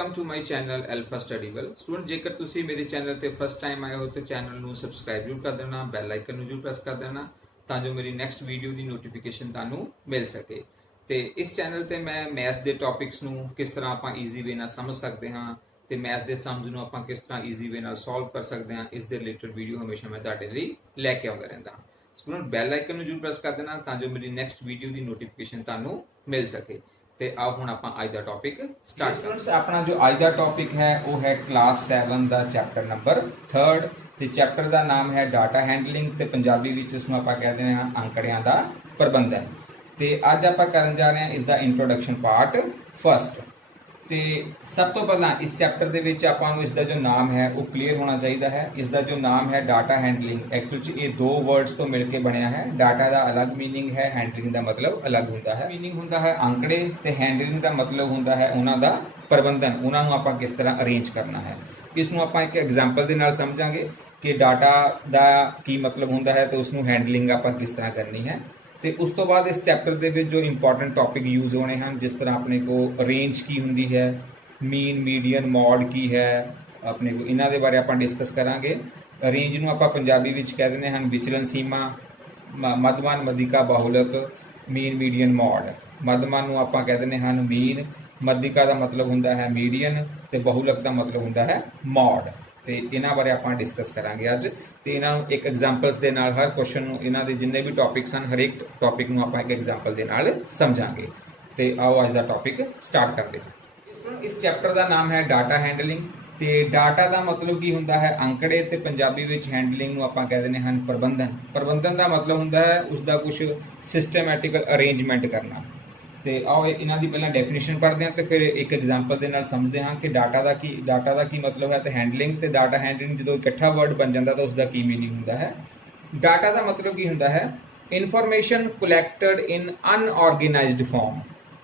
Welcome to my channel alpha study well. Student, ਜੇਕਰ ਤੁਸੀਂ ਮੇਰੇ ਚੈਨਲ ਤੇ ਫਸਟ ਟਾਈਮ ਆਏ ਹੋ ਤਾਂ ਚੈਨਲ ਨੂੰ ਸਬਸਕ੍ਰਾਈਬ ਜ਼ਰੂਰ ਕਰ ਦੇਣਾ, ਬੈਲ ਆਈਕਨ ਨੂੰ ਜ਼ਰੂਰ ਪ੍ਰੈਸ ਕਰ ਦੇਣਾ ਤਾਂ ਜੋ ਮੇਰੀ ਨੈਕਸਟ ਵੀਡੀਓ ਦੀ ਨੋਟੀਫਿਕੇਸ਼ਨ ਤੁਹਾਨੂੰ ਮਿਲ ਸਕੇ। ਤੇ ਇਸ ਚੈਨਲ ਤੇ ਮੈਂ ਮੈਥ ਦੇ ਟੌਪਿਕਸ ਨੂੰ ਕਿਸ ਤਰ੍ਹਾਂ ਆਪਾਂ ਈਜ਼ੀ ਵੇ ਨਾਲ ਸਮਝ ਸਕਦੇ ਹਾਂ ਤੇ ਮੈਥ ਦੇ ਸਮਝ ਨੂੰ ਆਪਾਂ ਕਿਸ ਤਰ੍ਹਾਂ ਈਜ਼ੀ ਵੇ ਨਾਲ ਸੋਲਵ ਕਰ ਸਕਦੇ ਹਾਂ, ਇਸ ਦੇ ਰਿਲੇਟਡ ਵੀਡੀਓ ਹਮੇਸ਼ਾ ਮੈਂ ਤੁਹਾਡੇ ਲਈ ਲੈ ਕੇ ਆਉਂਦਾ ਰਹਿੰਦਾ ਹਾਂ। ਸਟੂਡੈਂਟ, ਬੈਲ ਆਈਕਨ ਨੂੰ ਜ਼ਰੂਰ ਪ੍ਰੈਸ ਕਰ ਦੇਣਾ ਤਾਂ ਜੋ ਮੇਰੀ ਨੈਕਸਟ ਵੀਡੀਓ ਦੀ ਨੋਟੀਫਿਕੇਸ਼ਨ ਤੁਹਾਨੂੰ ਮਿਲ ਸਕੇ। ਤੇ ਆਓ ਹੁਣ ਆਪਾਂ ਅੱਜ ਦਾ ਟੌਪਿਕ ਸਟਾਰਟ ਸਟੂਡੈਂਟਸ। ਆਪਣਾ ਜੋ ਅੱਜ ਦਾ ਟੌਪਿਕ ਹੈ ਉਹ ਹੈ ਕਲਾਸ 7 ਦਾ ਚੈਪਟਰ ਨੰਬਰ 3 ਤੇ ਚੈਪਟਰ ਦਾ ਨਾਮ ਹੈ ਡਾਟਾ ਹੈਂਡਲਿੰਗ ਤੇ ਪੰਜਾਬੀ ਵਿੱਚ ਇਸ ਨੂੰ ਆਪਾਂ ਕਹਿੰਦੇ ਹਾਂ ਅੰਕੜਿਆਂ ਦਾ ਪ੍ਰਬੰਧਨ। ਤੇ ਅੱਜ ਆਪਾਂ ਕਰਨ ਜਾ ਰਹੇ ਹਾਂ ਇਸ ਦਾ ਇੰਟਰੋਡਕਸ਼ਨ ਪਾਰਟ ਫਸਟ। ਤੇ ਸਭ ਤੋਂ ਪਹਿਲਾਂ ਇਸ ਚੈਪਟਰ ਦੇ ਵਿੱਚ ਆਪਾਂ ਨੂੰ ਇਸ ਦਾ ਜੋ ਨਾਮ ਹੈ ਉਹ ਕਲੀਅਰ ਹੋਣਾ ਚਾਹੀਦਾ ਹੈ। ਇਸ ਦਾ ਜੋ ਨਾਮ ਹੈ ਡਾਟਾ ਹੈਂਡਲਿੰਗ, ਐਕਚੁਅਲੀ ਇਹ ਦੋ ਵਰਡਸ ਤੋਂ ਮਿਲ ਕੇ ਬਣਿਆ ਹੈ। ਡਾਟਾ ਦਾ ਅਲੱਗ ਮੀਨਿੰਗ ਹੈ, ਹੈਂਡਲਿੰਗ ਦਾ ਮਤਲਬ ਅਲੱਗ ਹੁੰਦਾ ਹੈ। ਮੀਨਿੰਗ ਹੁੰਦਾ ਹੈ ਅੰਕੜੇ ਤੇ ਹੈਂਡਲਿੰਗ ਦਾ ਮਤਲਬ ਹੁੰਦਾ ਹੈ ਉਹਨਾਂ ਦਾ ਪ੍ਰਬੰਧਨ, ਉਹਨਾਂ ਨੂੰ ਆਪਾਂ ਕਿਸ ਤਰ੍ਹਾਂ ਅਰੇਂਜ ਕਰਨਾ ਹੈ। ਇਸ ਨੂੰ ਆਪਾਂ ਇੱਕ ਐਗਜ਼ਾਮਪਲ ਦੇ ਨਾਲ ਸਮਝਾਂਗੇ ਕਿ ਡਾਟਾ ਦਾ ਕੀ ਮਤਲਬ ਹੁੰਦਾ ਹੈ ਤੇ ਉਸ ਨੂੰ ਹੈਂਡਲਿੰਗ ਆਪਾਂ ਕਿਸ ਤਰ੍ਹਾਂ ਕਰਨੀ ਹੈ। ਤੇ ਉਸ ਤੋਂ ਬਾਅਦ ਇਸ ਚੈਪਟਰ ਦੇ ਵਿੱਚ ਜੋ ਇੰਪੋਰਟੈਂਟ ਟੌਪਿਕ ਯੂਜ਼ ਹੋਣੇ ਹਨ, ਜਿਸ ਤਰ੍ਹਾਂ ਆਪਣੇ ਕੋਲ ਰੇਂਜ ਕੀ ਹੁੰਦੀ ਹੈ, ਮੀਨ, ਮੀਡੀਅਨ, ਮੋਡ ਕੀ ਹੈ, ਆਪਣੇ ਕੋਲ ਇਹਨਾਂ ਦੇ ਬਾਰੇ ਆਪਾਂ ਡਿਸਕਸ ਕਰਾਂਗੇ। ਰੇਂਜ ਨੂੰ ਆਪਾਂ ਪੰਜਾਬੀ ਵਿੱਚ ਕਹਿ ਦਿੰਦੇ ਹਨ ਵਿਚਲਨ ਸੀਮਾ, ਮੱਧਮਾਨ, ਮੱਧਿਕਾ, ਬਾਹੁਲਕ, ਮੀਨ, ਮੀਡੀਅਨ, ਮੋਡ। ਮੱਧਮਾਨ ਨੂੰ ਆਪਾਂ ਕਹਿ ਦਿੰਦੇ ਹਨ ਮੀਨ, ਮੱਧਿਕਾ ਦਾ ਮਤਲਬ ਹੁੰਦਾ ਹੈ ਮੀਡੀਅਨ ਤੇ ਬਾਹੁਲਕ ਦਾ ਮਤਲਬ ਹੁੰਦਾ ਹੈ ਮੋਡ। ਤੇ ਇਹਨਾਂ ਬਾਰੇ ਆਪਾਂ ਡਿਸਕਸ ਕਰਾਂਗੇ ਅੱਜ। ਤੇ ਇਹਨਾਂ ਨੂੰ ਇੱਕ ਐਗਜ਼ਾਮਪਲਸ ਦੇ ਨਾਲ ਹਰ ਕੁਐਸਚਨ ਨੂੰ, ਇਹਨਾਂ ਦੇ ਜਿੰਨੇ ਵੀ ਟੌਪਿਕਸ ਹਨ ਹਰੇਕ ਟੌਪਿਕ ਨੂੰ ਆਪਾਂ ਇੱਕ ਐਗਜ਼ਾਮਪਲ ਦੇ ਨਾਲ ਸਮਝਾਂਗੇ। ਤੇ ਆਓ ਅੱਜ ਦਾ ਟੌਪਿਕ ਸਟਾਰਟ ਕਰਦੇ ਹਾਂ। ਇਸ ਚੈਪਟਰ ਦਾ ਨਾਮ ਹੈ ਡਾਟਾ ਹੈਂਡਲਿੰਗ ਤੇ ਡਾਟਾ ਦਾ ਮਤਲਬ ਕੀ ਹੁੰਦਾ ਹੈ ਅੰਕੜੇ ਤੇ ਪੰਜਾਬੀ ਵਿੱਚ ਹੈਂਡਲਿੰਗ ਨੂੰ ਆਪਾਂ ਕਹਿ ਦਿੰਦੇ ਹਨ ਪ੍ਰਬੰਧਨ। ਪ੍ਰਬੰਧਨ ਦਾ ਮਤਲਬ ਹੁੰਦਾ ਹੈ ਉਸ ਦਾ ਕੁਝ ਸਿਸਟਮੈਟਿਕਲ ਅਰੇਂਜਮੈਂਟ ਕਰਨਾ। ਤੇ ਆਓ ਇਹਨਾਂ ਦੀ ਪਹਿਲਾਂ ਡੈਫੀਨੇਸ਼ਨ ਪੜ੍ਹਦੇ ਹਾਂ ਤੇ ਫਿਰ ਇੱਕ ਐਗਜ਼ਾਮਪਲ ਦੇ ਨਾਲ ਸਮਝਦੇ ਹਾਂ ਕਿ ਡਾਟਾ ਦਾ ਕੀ ਮਤਲਬ ਹੈ ਤੇ ਹੈਂਡਲਿੰਗ ਤੇ ਡਾਟਾ ਹੈਂਡਲਿੰਗ ਜਦੋਂ ਇਕੱਠਾ ਵਰਡ ਬਣ ਜਾਂਦਾ ਤਾਂ ਉਸ ਦਾ ਕੀ ਮੀਨਿੰਗ ਹੁੰਦਾ ਹੈ। ਡਾਟਾ ਦਾ ਮਤਲਬ ਕੀ ਹੁੰਦਾ ਹੈ ਇਨਫੋਰਮੇਸ਼ਨ ਕਲੈਕਟਡ ਇਨ ਅਨਆਰਗੇਨਾਈਜ਼ਡ ਫਾਰਮ।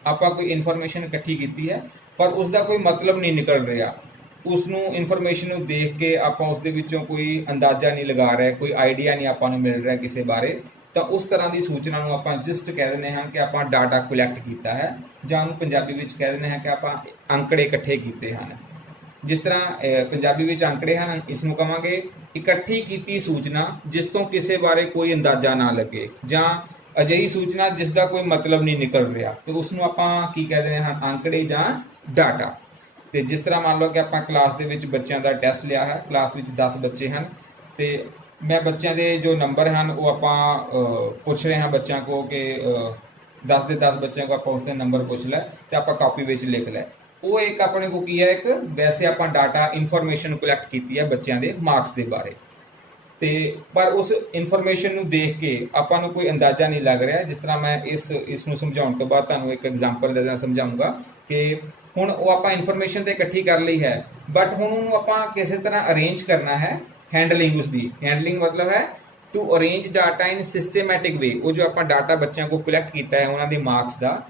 ਆਪਾਂ ਕੋਈ ਇਨਫੋਰਮੇਸ਼ਨ ਇਕੱਠੀ ਕੀਤੀ ਹੈ ਪਰ ਉਸ ਦਾ ਕੋਈ ਮਤਲਬ ਨਹੀਂ ਨਿਕਲ ਰਿਹਾ, ਉਸ ਨੂੰ ਇਨਫੋਰਮੇਸ਼ਨ ਨੂੰ ਦੇਖ ਕੇ ਆਪਾਂ ਉਸ ਦੇ ਵਿੱਚੋਂ ਕੋਈ ਅੰਦਾਜ਼ਾ ਨਹੀਂ ਲਗਾ ਰਹੇ, ਕੋਈ ਆਈਡੀਆ ਨਹੀਂ ਆਪਾਂ ਨੂੰ ਮਿਲ ਰਿਹਾ ਕਿਸੇ ਬਾਰੇ, ਤਾਂ ਉਸ ਤਰ੍ਹਾਂ ਦੀ ਸੂਚਨਾ ਨੂੰ ਆਪਾਂ ਜਸਟ ਕਹਿ ਦਿੰਦੇ ਹਾਂ ਕਿ ਆਪਾਂ ਡਾਟਾ ਕਲੈਕਟ ਕੀਤਾ ਹੈ, ਜਾਂ ਉਹਨੂੰ ਪੰਜਾਬੀ ਵਿੱਚ ਕਹਿ ਦਿੰਦੇ ਹਾਂ ਕਿ ਆਪਾਂ ਅੰਕੜੇ ਇਕੱਠੇ ਕੀਤੇ ਹਨ। ਜਿਸ ਤਰ੍ਹਾਂ ਪੰਜਾਬੀ ਵਿੱਚ ਅੰਕੜੇ ਹਨ, ਇਸ ਨੂੰ ਕਹਾਂਗੇ ਇਕੱਠੀ ਕੀਤੀ ਸੂਚਨਾ ਜਿਸ ਤੋਂ ਕਿਸੇ ਬਾਰੇ ਕੋਈ ਅੰਦਾਜ਼ਾ ਨਾ ਲੱਗੇ, ਜਾਂ ਅਜਿਹੀ ਸੂਚਨਾ ਜਿਸ ਦਾ ਕੋਈ ਮਤਲਬ ਨਹੀਂ ਨਿਕਲ ਰਿਹਾ, ਤੇ ਉਸ ਨੂੰ ਆਪਾਂ ਕੀ ਕਹਿ ਦਿੰਦੇ ਹਾਂ ਅੰਕੜੇ ਜਾਂ ਡਾਟਾ। ਤੇ ਜਿਸ ਤਰ੍ਹਾਂ ਮੰਨ ਲਓ ਕਿ ਆਪਾਂ ਕਲਾਸ ਦੇ ਵਿੱਚ ਬੱਚਿਆਂ ਦਾ ਟੈਸਟ ਲਿਆ ਹੈ, ਕਲਾਸ ਵਿੱਚ 10 ਬੱਚੇ ਹਨ ਤੇ ਮੈਂ ਬੱਚਿਆਂ ਦੇ ਜੋ ਨੰਬਰ ਹਨ ਉਹ ਆਪਾਂ ਪੁੱਛ ਰਹੇ ਹਾਂ ਬੱਚਿਆਂ ਕੋ ਕਿ 10 ਦੇ 10 ਬੱਚਿਆਂ ਕੋ ਆਪਾਂ ਉਸਦੇ ਨੰਬਰ ਪੁੱਛ ਲੈ ਤੇ ਆਪਾਂ ਕਾਪੀ ਵਿੱਚ ਲਿਖ ਲੈ। ਉਹ ਇੱਕ ਆਪਣੇ ਕੋ ਕੀ ਹੈ, ਇੱਕ ਵੈਸੇ ਆਪਾਂ ਡਾਟਾ ਇਨਫੋਰਮੇਸ਼ਨ ਕਲੈਕਟ ਕੀਤੀ ਹੈ ਬੱਚਿਆਂ ਦੇ ਮਾਰਕਸ ਦੇ ਬਾਰੇ, ਤੇ ਪਰ ਉਸ ਇਨਫੋਰਮੇਸ਼ਨ ਨੂੰ ਦੇਖ ਕੇ ਆਪਾਂ ਨੂੰ ਕੋਈ ਅੰਦਾਜ਼ਾ ਨਹੀਂ ਲੱਗ ਰਿਹਾ। ਜਿਸ ਤਰ੍ਹਾਂ ਮੈਂ ਇਸ ਨੂੰ ਸਮਝਾਉਣ ਤੋਂ ਬਾਅਦ ਤੁਹਾਨੂੰ ਇੱਕ ਐਗਜ਼ਾਮਪਲ ਦੇ ਨਾਲ ਸਮਝਾਉਂਗਾ ਕਿ ਹੁਣ ਉਹ ਆਪਾਂ ਇਨਫੋਰਮੇਸ਼ਨ ਤੇ ਇਕੱਠੀ ਕਰ ਲਈ ਹੈ ਬਟ ਹੁਣ ਉਹਨੂੰ ਆਪਾਂ ਕਿਸੇ ਤਰ੍ਹਾਂ ਅਰੇਂਜ ਕਰਨਾ ਹੈ। ਹੈਂਡਲਿੰਗ, ਉਸਦੀ ਹੈਂਡਲਿੰਗ ਮਤਲਬ ਹੈ to arrange data in systematic way. ਉਹ ਜੋ ਆਪਾਂ ਡਾਟਾ ਬੱਚਿਆਂ ਕੋਲ ਕਲੈਕਟ ਕੀਤਾ ਹੈ ਉਹਨਾਂ ਦੇ ਮਾਰਕਸ ਦਾ,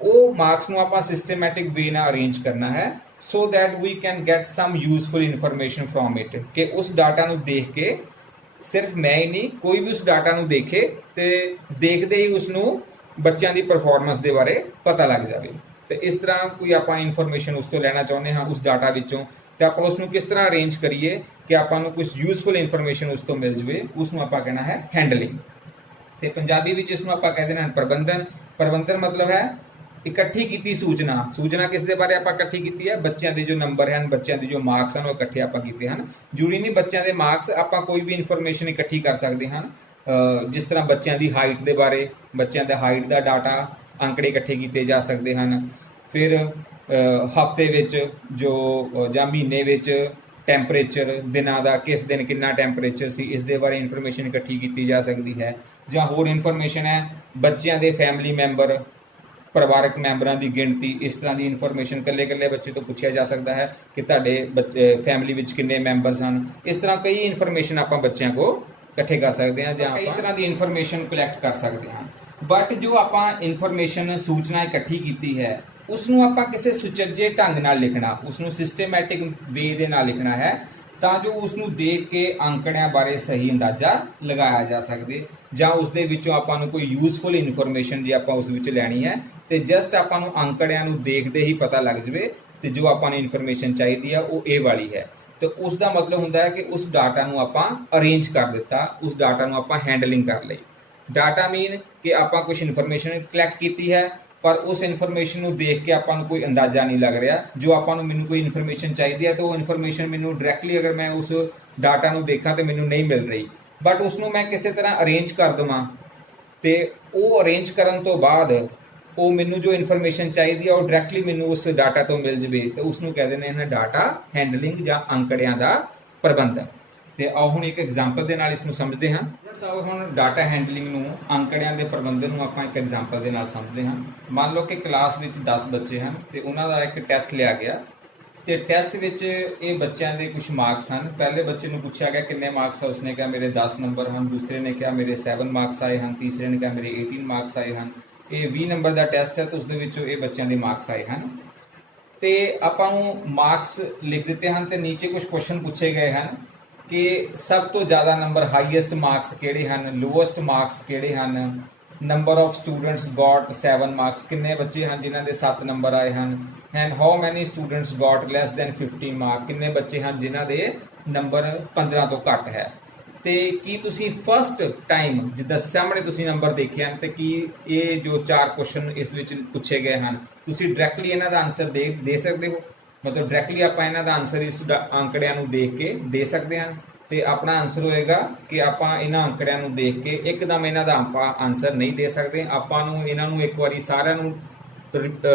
ਉਹ ਮਾਰਕਸ ਨੂੰ ਆਪਾਂ ਸਿਸਟਮੈਟਿਕ ਵੇ ਨਾਲ ਅਰੇਂਜ ਕਰਨਾ ਹੈ so that we can get some useful information from it. ਕਿ ਉਸ ਡਾਟਾ ਨੂੰ ਦੇਖ ਕੇ ਸਿਰਫ ਮੈਂ ਹੀ ਨਹੀਂ, ਕੋਈ ਵੀ ਉਸ ਡਾਟਾ ਨੂੰ ਦੇਖੇ ਤੇ ਦੇਖਦੇ ਹੀ ਉਸ ਨੂੰ ਬੱਚਿਆਂ ਦੀ ਪਰਫਾਰਮੈਂਸ ਦੇ ਬਾਰੇ ਪਤਾ ਲੱਗ ਜਾਵੇ। ਤੇ ਇਸ ਤਰ੍ਹਾਂ ਕੋਈ ਆਪਾਂ ਇਨਫੋਰਮੇਸ਼ਨ ਉਸ ਤੋਂ ਲੈਣਾ ਚਾਹੁੰਦੇ ਹਾਂ ਉਸ ਡਾਟਾ ਵਿੱਚੋਂ, ਤੇ ਆਪਾਂ ਉਸ ਨੂੰ ਕਿਸ ਤਰ੍ਹਾਂ ਅਰੇਂਜ ਕਰੀਏ ਕਿ ਆਪਾਂ ਨੂੰ ਕੁਝ ਯੂਜ਼ਫੁਲ ਇਨਫੋਰਮੇਸ਼ਨ ਉਸ ਤੋਂ ਮਿਲ ਜਵੇ, ਉਸ ਨੂੰ ਆਪਾਂ ਕਹਿਣਾ ਹੈ ਹੈਂਡਲਿੰਗ। ਤੇ ਪੰਜਾਬੀ ਵਿੱਚ ਇਸ ਨੂੰ ਆਪਾਂ ਕਹਿੰਦੇ ਹਾਂ ਪ੍ਰਬੰਧਨ। ਪ੍ਰਬੰਧਨ ਮਤਲਬ ਹੈ ਇਕੱਠੀ ਕੀਤੀ ਸੂਚਨਾ। ਸੂਚਨਾ ਕਿਸ ਦੇ ਬਾਰੇ ਆਪਾਂ ਇਕੱਠੀ ਕੀਤੀ ਹੈ, ਬੱਚਿਆਂ ਦੇ ਜੋ ਨੰਬਰ ਹਨ, ਬੱਚਿਆਂ ਦੇ ਜੋ ਮਾਰਕਸ ਹਨ ਉਹ ਇਕੱਠੇ ਆਪਾਂ ਕੀਤੇ ਹਨ। ਜ਼ਰੂਰੀ ਨਹੀਂ ਬੱਚਿਆਂ ਦੇ ਮਾਰਕਸ, ਆਪਾਂ ਕੋਈ ਵੀ ਇਨਫੋਰਮੇਸ਼ਨ ਇਕੱਠੀ ਕਰ ਸਕਦੇ ਹਨ। ਜਿਸ ਤਰ੍ਹਾਂ ਬੱਚਿਆਂ ਦੀ ਹਾਈਟ ਦੇ ਬਾਰੇ, ਬੱਚਿਆਂ ਦਾ ਹਾਈਟ ਦਾ ਡਾਟਾ ਅੰਕੜੇ ਇਕੱਠੇ ਕੀਤੇ ਜਾ ਸਕਦੇ ਹਨ। ਫਿਰ ਹਫ਼ਤੇ ਵਿੱਚ ਜੋ ਜਾਂ ਮਹੀਨੇ ਵਿੱਚ ਟੈਂਪਰੇਚਰ, ਦਿਨਾਂ ਦਾ ਕਿਸ ਦਿਨ ਕਿੰਨਾ ਟੈਂਪਰੇਚਰ ਸੀ, ਇਸ ਦੇ ਬਾਰੇ ਇਨਫੋਰਮੇਸ਼ਨ ਇਕੱਠੀ ਕੀਤੀ ਜਾ ਸਕਦੀ ਹੈ। ਜਾਂ ਹੋਰ ਇਨਫੋਰਮੇਸ਼ਨ ਹੈ ਬੱਚਿਆਂ ਦੇ ਫੈਮਿਲੀ ਮੈਂਬਰ, ਪਰਿਵਾਰਕ ਮੈਂਬਰਾਂ ਦੀ ਗਿਣਤੀ, ਇਸ ਤਰ੍ਹਾਂ ਦੀ ਇਨਫੋਰਮੇਸ਼ਨ ਇਕੱਲੇ ਬੱਚੇ ਤੋਂ ਪੁੱਛਿਆ ਜਾ ਸਕਦਾ ਹੈ ਕਿ ਤੁਹਾਡੇ ਫੈਮਿਲੀ ਵਿੱਚ ਕਿੰਨੇ ਮੈਂਬਰਸ ਹਨ। ਇਸ ਤਰ੍ਹਾਂ ਕਈ ਇਨਫੋਰਮੇਸ਼ਨ ਆਪਾਂ ਬੱਚਿਆਂ ਕੋ ਇਕੱਠੇ ਕਰ ਸਕਦੇ ਹਾਂ ਜਾਂ ਕਈ ਤਰ੍ਹਾਂ ਦੀ ਇਨਫੋਰਮੇਸ਼ਨ ਕਲੈਕਟ ਕਰ ਸਕਦੇ ਹਾਂ। ਬਟ ਜੋ ਆਪਾਂ ਇਨਫੋਰਮੇਸ਼ਨ ਸੂਚਨਾ ਇਕੱਠੀ ਕੀਤੀ ਹੈ ਉਸ ਨੂੰ ਆਪਾਂ ਕਿਸੇ ਸੁਚੱਜੇ ਢੰਗ ਨਾਲ ਲਿਖਣਾ, ਉਸ ਨੂੰ ਸਿਸਟਮੈਟਿਕ ਵੇ ਦੇ ਨਾਲ ਲਿਖਣਾ ਹੈ ਤਾਂ ਜੋ ਉਸ ਨੂੰ ਦੇਖ ਕੇ ਅੰਕੜਿਆਂ ਬਾਰੇ ਸਹੀ ਅੰਦਾਜ਼ਾ ਲਗਾਇਆ ਜਾ ਸਕੇ, ਜਾਂ ਉਸ ਦੇ ਵਿੱਚੋਂ ਆਪਾਂ ਨੂੰ ਕੋਈ ਯੂਜ਼ਫੁਲ ਇਨਫੋਰਮੇਸ਼ਨ ਜੇ ਆਪਾਂ ਉਸ ਵਿੱਚ ਲੈਣੀ ਹੈ ਤੇ ਜਸਟ ਆਪਾਂ ਨੂੰ ਅੰਕੜਿਆਂ ਨੂੰ ਦੇਖਦੇ ਹੀ ਪਤਾ ਲੱਗ ਜਵੇ ਤੇ ਜੋ ਆਪਾਂ ਨੂੰ ਇਨਫੋਰਮੇਸ਼ਨ ਚਾਹੀਦੀ ਆ ਉਹ ਇਹ ਵਾਲੀ ਹੈ। ਤੇ ਉਸ ਦਾ ਮਤਲਬ ਹੁੰਦਾ ਹੈ ਕਿ ਉਸ ਡਾਟਾ ਨੂੰ ਆਪਾਂ ਅਰੇਂਜ ਕਰ ਦਿੱਤਾ, ਉਸ ਡਾਟਾ ਨੂੰ ਆਪਾਂ ਹੈਂਡਲਿੰਗ ਕਰ ਲਈ। ਡਾਟਾ ਮੀਨ ਕਿ ਆਪਾਂ ਕੁਝ ਇਨਫੋਰਮੇਸ਼ਨ ਕਲੈਕਟ ਕੀਤੀ ਹੈ, ਪਰ ਉਸ ਇਨਫੋਰਮੇਸ਼ਨ ਨੂੰ ਦੇਖ ਕੇ ਆਪਾਂ ਨੂੰ ਕੋਈ ਅੰਦਾਜ਼ਾ ਨਹੀਂ ਲੱਗ ਰਿਹਾ। ਜੋ ਆਪਾਂ ਨੂੰ ਮੈਨੂੰ ਕੋਈ ਇਨਫੋਰਮੇਸ਼ਨ ਚਾਹੀਦੀ ਹੈ ਤਾਂ ਉਹ ਇਨਫੋਰਮੇਸ਼ਨ ਮੈਨੂੰ ਡਾਇਰੈਕਟਲੀ ਅਗਰ ਮੈਂ ਉਸ ਡਾਟਾ ਨੂੰ ਦੇਖਾਂ ਤੇ ਮੈਨੂੰ ਨਹੀਂ ਮਿਲ ਰਹੀ, ਬਟ ਉਸ ਨੂੰ ਮੈਂ ਕਿਸੇ ਤਰ੍ਹਾਂ ਅਰੇਂਜ ਕਰ ਦੇਵਾਂ ਤੇ ਉਹ ਅਰੇਂਜ ਕਰਨ ਤੋਂ ਬਾਅਦ ਉਹ ਮੈਨੂੰ ਜੋ ਇਨਫੋਰਮੇਸ਼ਨ ਚਾਹੀਦੀ ਆ ਉਹ ਡਾਇਰੈਕਟਲੀ ਮੈਨੂੰ ਉਸ ਡਾਟਾ ਤੋਂ ਮਿਲ ਜਵੇ ਤੇ ਉਸ ਨੂੰ ਕਹਿ ਦਿੰਦੇ ਹਨ ਡਾਟਾ ਹੈਂਡਲਿੰਗ ਜਾਂ ਅੰਕੜਿਆਂ ਦਾ ਪ੍ਰਬੰਧਨ। ਤੇ ਆਓ ਹੁਣ ਇੱਕ ਐਗਜ਼ਾਮਪਲ ਦੇ ਨਾਲ ਇਸ ਨੂੰ ਸਮਝਦੇ ਹਾਂ। ਆਓ ਹੁਣ ਡਾਟਾ ਹੈਂਡਲਿੰਗ ਨੂੰ, ਅੰਕੜਿਆਂ ਦੇ ਪ੍ਰਬੰਧਨ ਨੂੰ ਆਪਾਂ ਇੱਕ ਐਗਜ਼ਾਮਪਲ ਦੇ ਨਾਲ ਸਮਝਦੇ ਹਾਂ। ਮੰਨ ਲਓ ਕਿ ਕਲਾਸ ਵਿੱਚ 10 ਬੱਚੇ ਹਨ ਤੇ ਉਹਨਾਂ ਦਾ ਇੱਕ ਟੈਸਟ ਲਿਆ ਗਿਆ ਤੇ ਟੈਸਟ ਵਿੱਚ ਇਹ ਬੱਚਿਆਂ ਦੇ ਕੁਝ ਮਾਰਕਸ ਹਨ। ਪਹਿਲੇ ਬੱਚੇ ਨੂੰ ਪੁੱਛਿਆ ਗਿਆ ਕਿੰਨੇ ਮਾਰਕਸ ਆ, ਉਸਨੇ ਕਿਹਾ ਮੇਰੇ 10 ਨੰਬਰ ਹਨ। ਦੂਸਰੇ ਨੇ ਕਿਹਾ ਮੇਰੇ 7 ਮਾਰਕਸ ਆਏ ਹਨ। ਤੀਸਰੇ ਨੇ ਕਿਹਾ ਮੇਰੇ 18 ਮਾਰਕਸ ਆਏ ਹਨ। ਇਹ 20 ਨੰਬਰ ਦਾ ਟੈਸਟ ਹੈ ਤੇ ਉਸ ਦੇ ਵਿੱਚੋਂ ਇਹ ਬੱਚਿਆਂ ਦੇ ਮਾਰਕਸ ਆਏ ਹਨ। ਤੇ ਆਪਾਂ ਨੂੰ ਮਾਰਕਸ ਲਿਖ ਦਿੱਤੇ ਹਨ ਤੇ ਨੀਚੇ ਕੁਝ ਕੁਐਸਚਨ ਪੁੱਛੇ ਗਏ ਹਨ ਕਿ ਸਭ ਤੋਂ ਜ਼ਿਆਦਾ ਨੰਬਰ ਹਾਈਐਸਟ ਮਾਰਕਸ ਕਿਹੜੇ ਹਨ, ਲੋਐਸਟ ਮਾਰਕਸ ਕਿਹੜੇ ਹਨ, number of students got 7 marks, ਕਿੰਨੇ ਬੱਚੇ ਹਨ ਜਿਨ੍ਹਾਂ ਦੇ 7 ਨੰਬਰ ਆਏ ਹਨ, and how many students got less than 15 mark, ਕਿੰਨੇ ਬੱਚੇ ਹਨ ਜਿਨ੍ਹਾਂ ਦੇ ਨੰਬਰ 15 ਤੋਂ ਘੱਟ ਹੈ। ਤੇ ਕੀ ਤੁਸੀਂ ਫਸਟ ਟਾਈਮ ਜਿੱਦਾਂ ਸਾਹਮਣੇ ਤੁਸੀਂ ਨੰਬਰ ਦੇਖੇ ਹਨ ਤੇ ਕੀ ਇਹ ਜੋ 4 ਕੁਐਸਚਨ ਇਸ ਵਿੱਚ ਪੁੱਛੇ ਗਏ ਹਨ ਤੁਸੀਂ ਡਾਇਰੈਕਟਲੀ ਇਹਨਾਂ ਦਾ ਆਨਸਰ ਦੇ ਸਕਦੇ ਹੋ? ਮਤਲਬ ਡਾਇਰੈਕਟਲੀ ਆਪਾਂ ਇਹਨਾਂ ਦਾ ਆਨਸਰ ਇਸ ਅੰਕੜਿਆਂ ਨੂੰ ਦੇਖ ਕੇ ਦੇ ਸਕਦੇ ਹਾਂ। ਤੇ ਆਪਣਾ ਆਨਸਰ ਹੋਏਗਾ ਕਿ ਆਪਾਂ ਇਹਨਾਂ ਅੰਕੜਿਆਂ ਨੂੰ ਦੇਖ ਕੇ ਇੱਕਦਮ ਇਹਨਾਂ ਦਾ ਆਪਾਂ ਆਨਸਰ ਨਹੀਂ ਦੇ ਸਕਦੇ। ਆਪਾਂ ਨੂੰ ਇਹਨਾਂ ਨੂੰ ਇੱਕ ਵਾਰੀ ਸਾਰਿਆਂ ਨੂੰ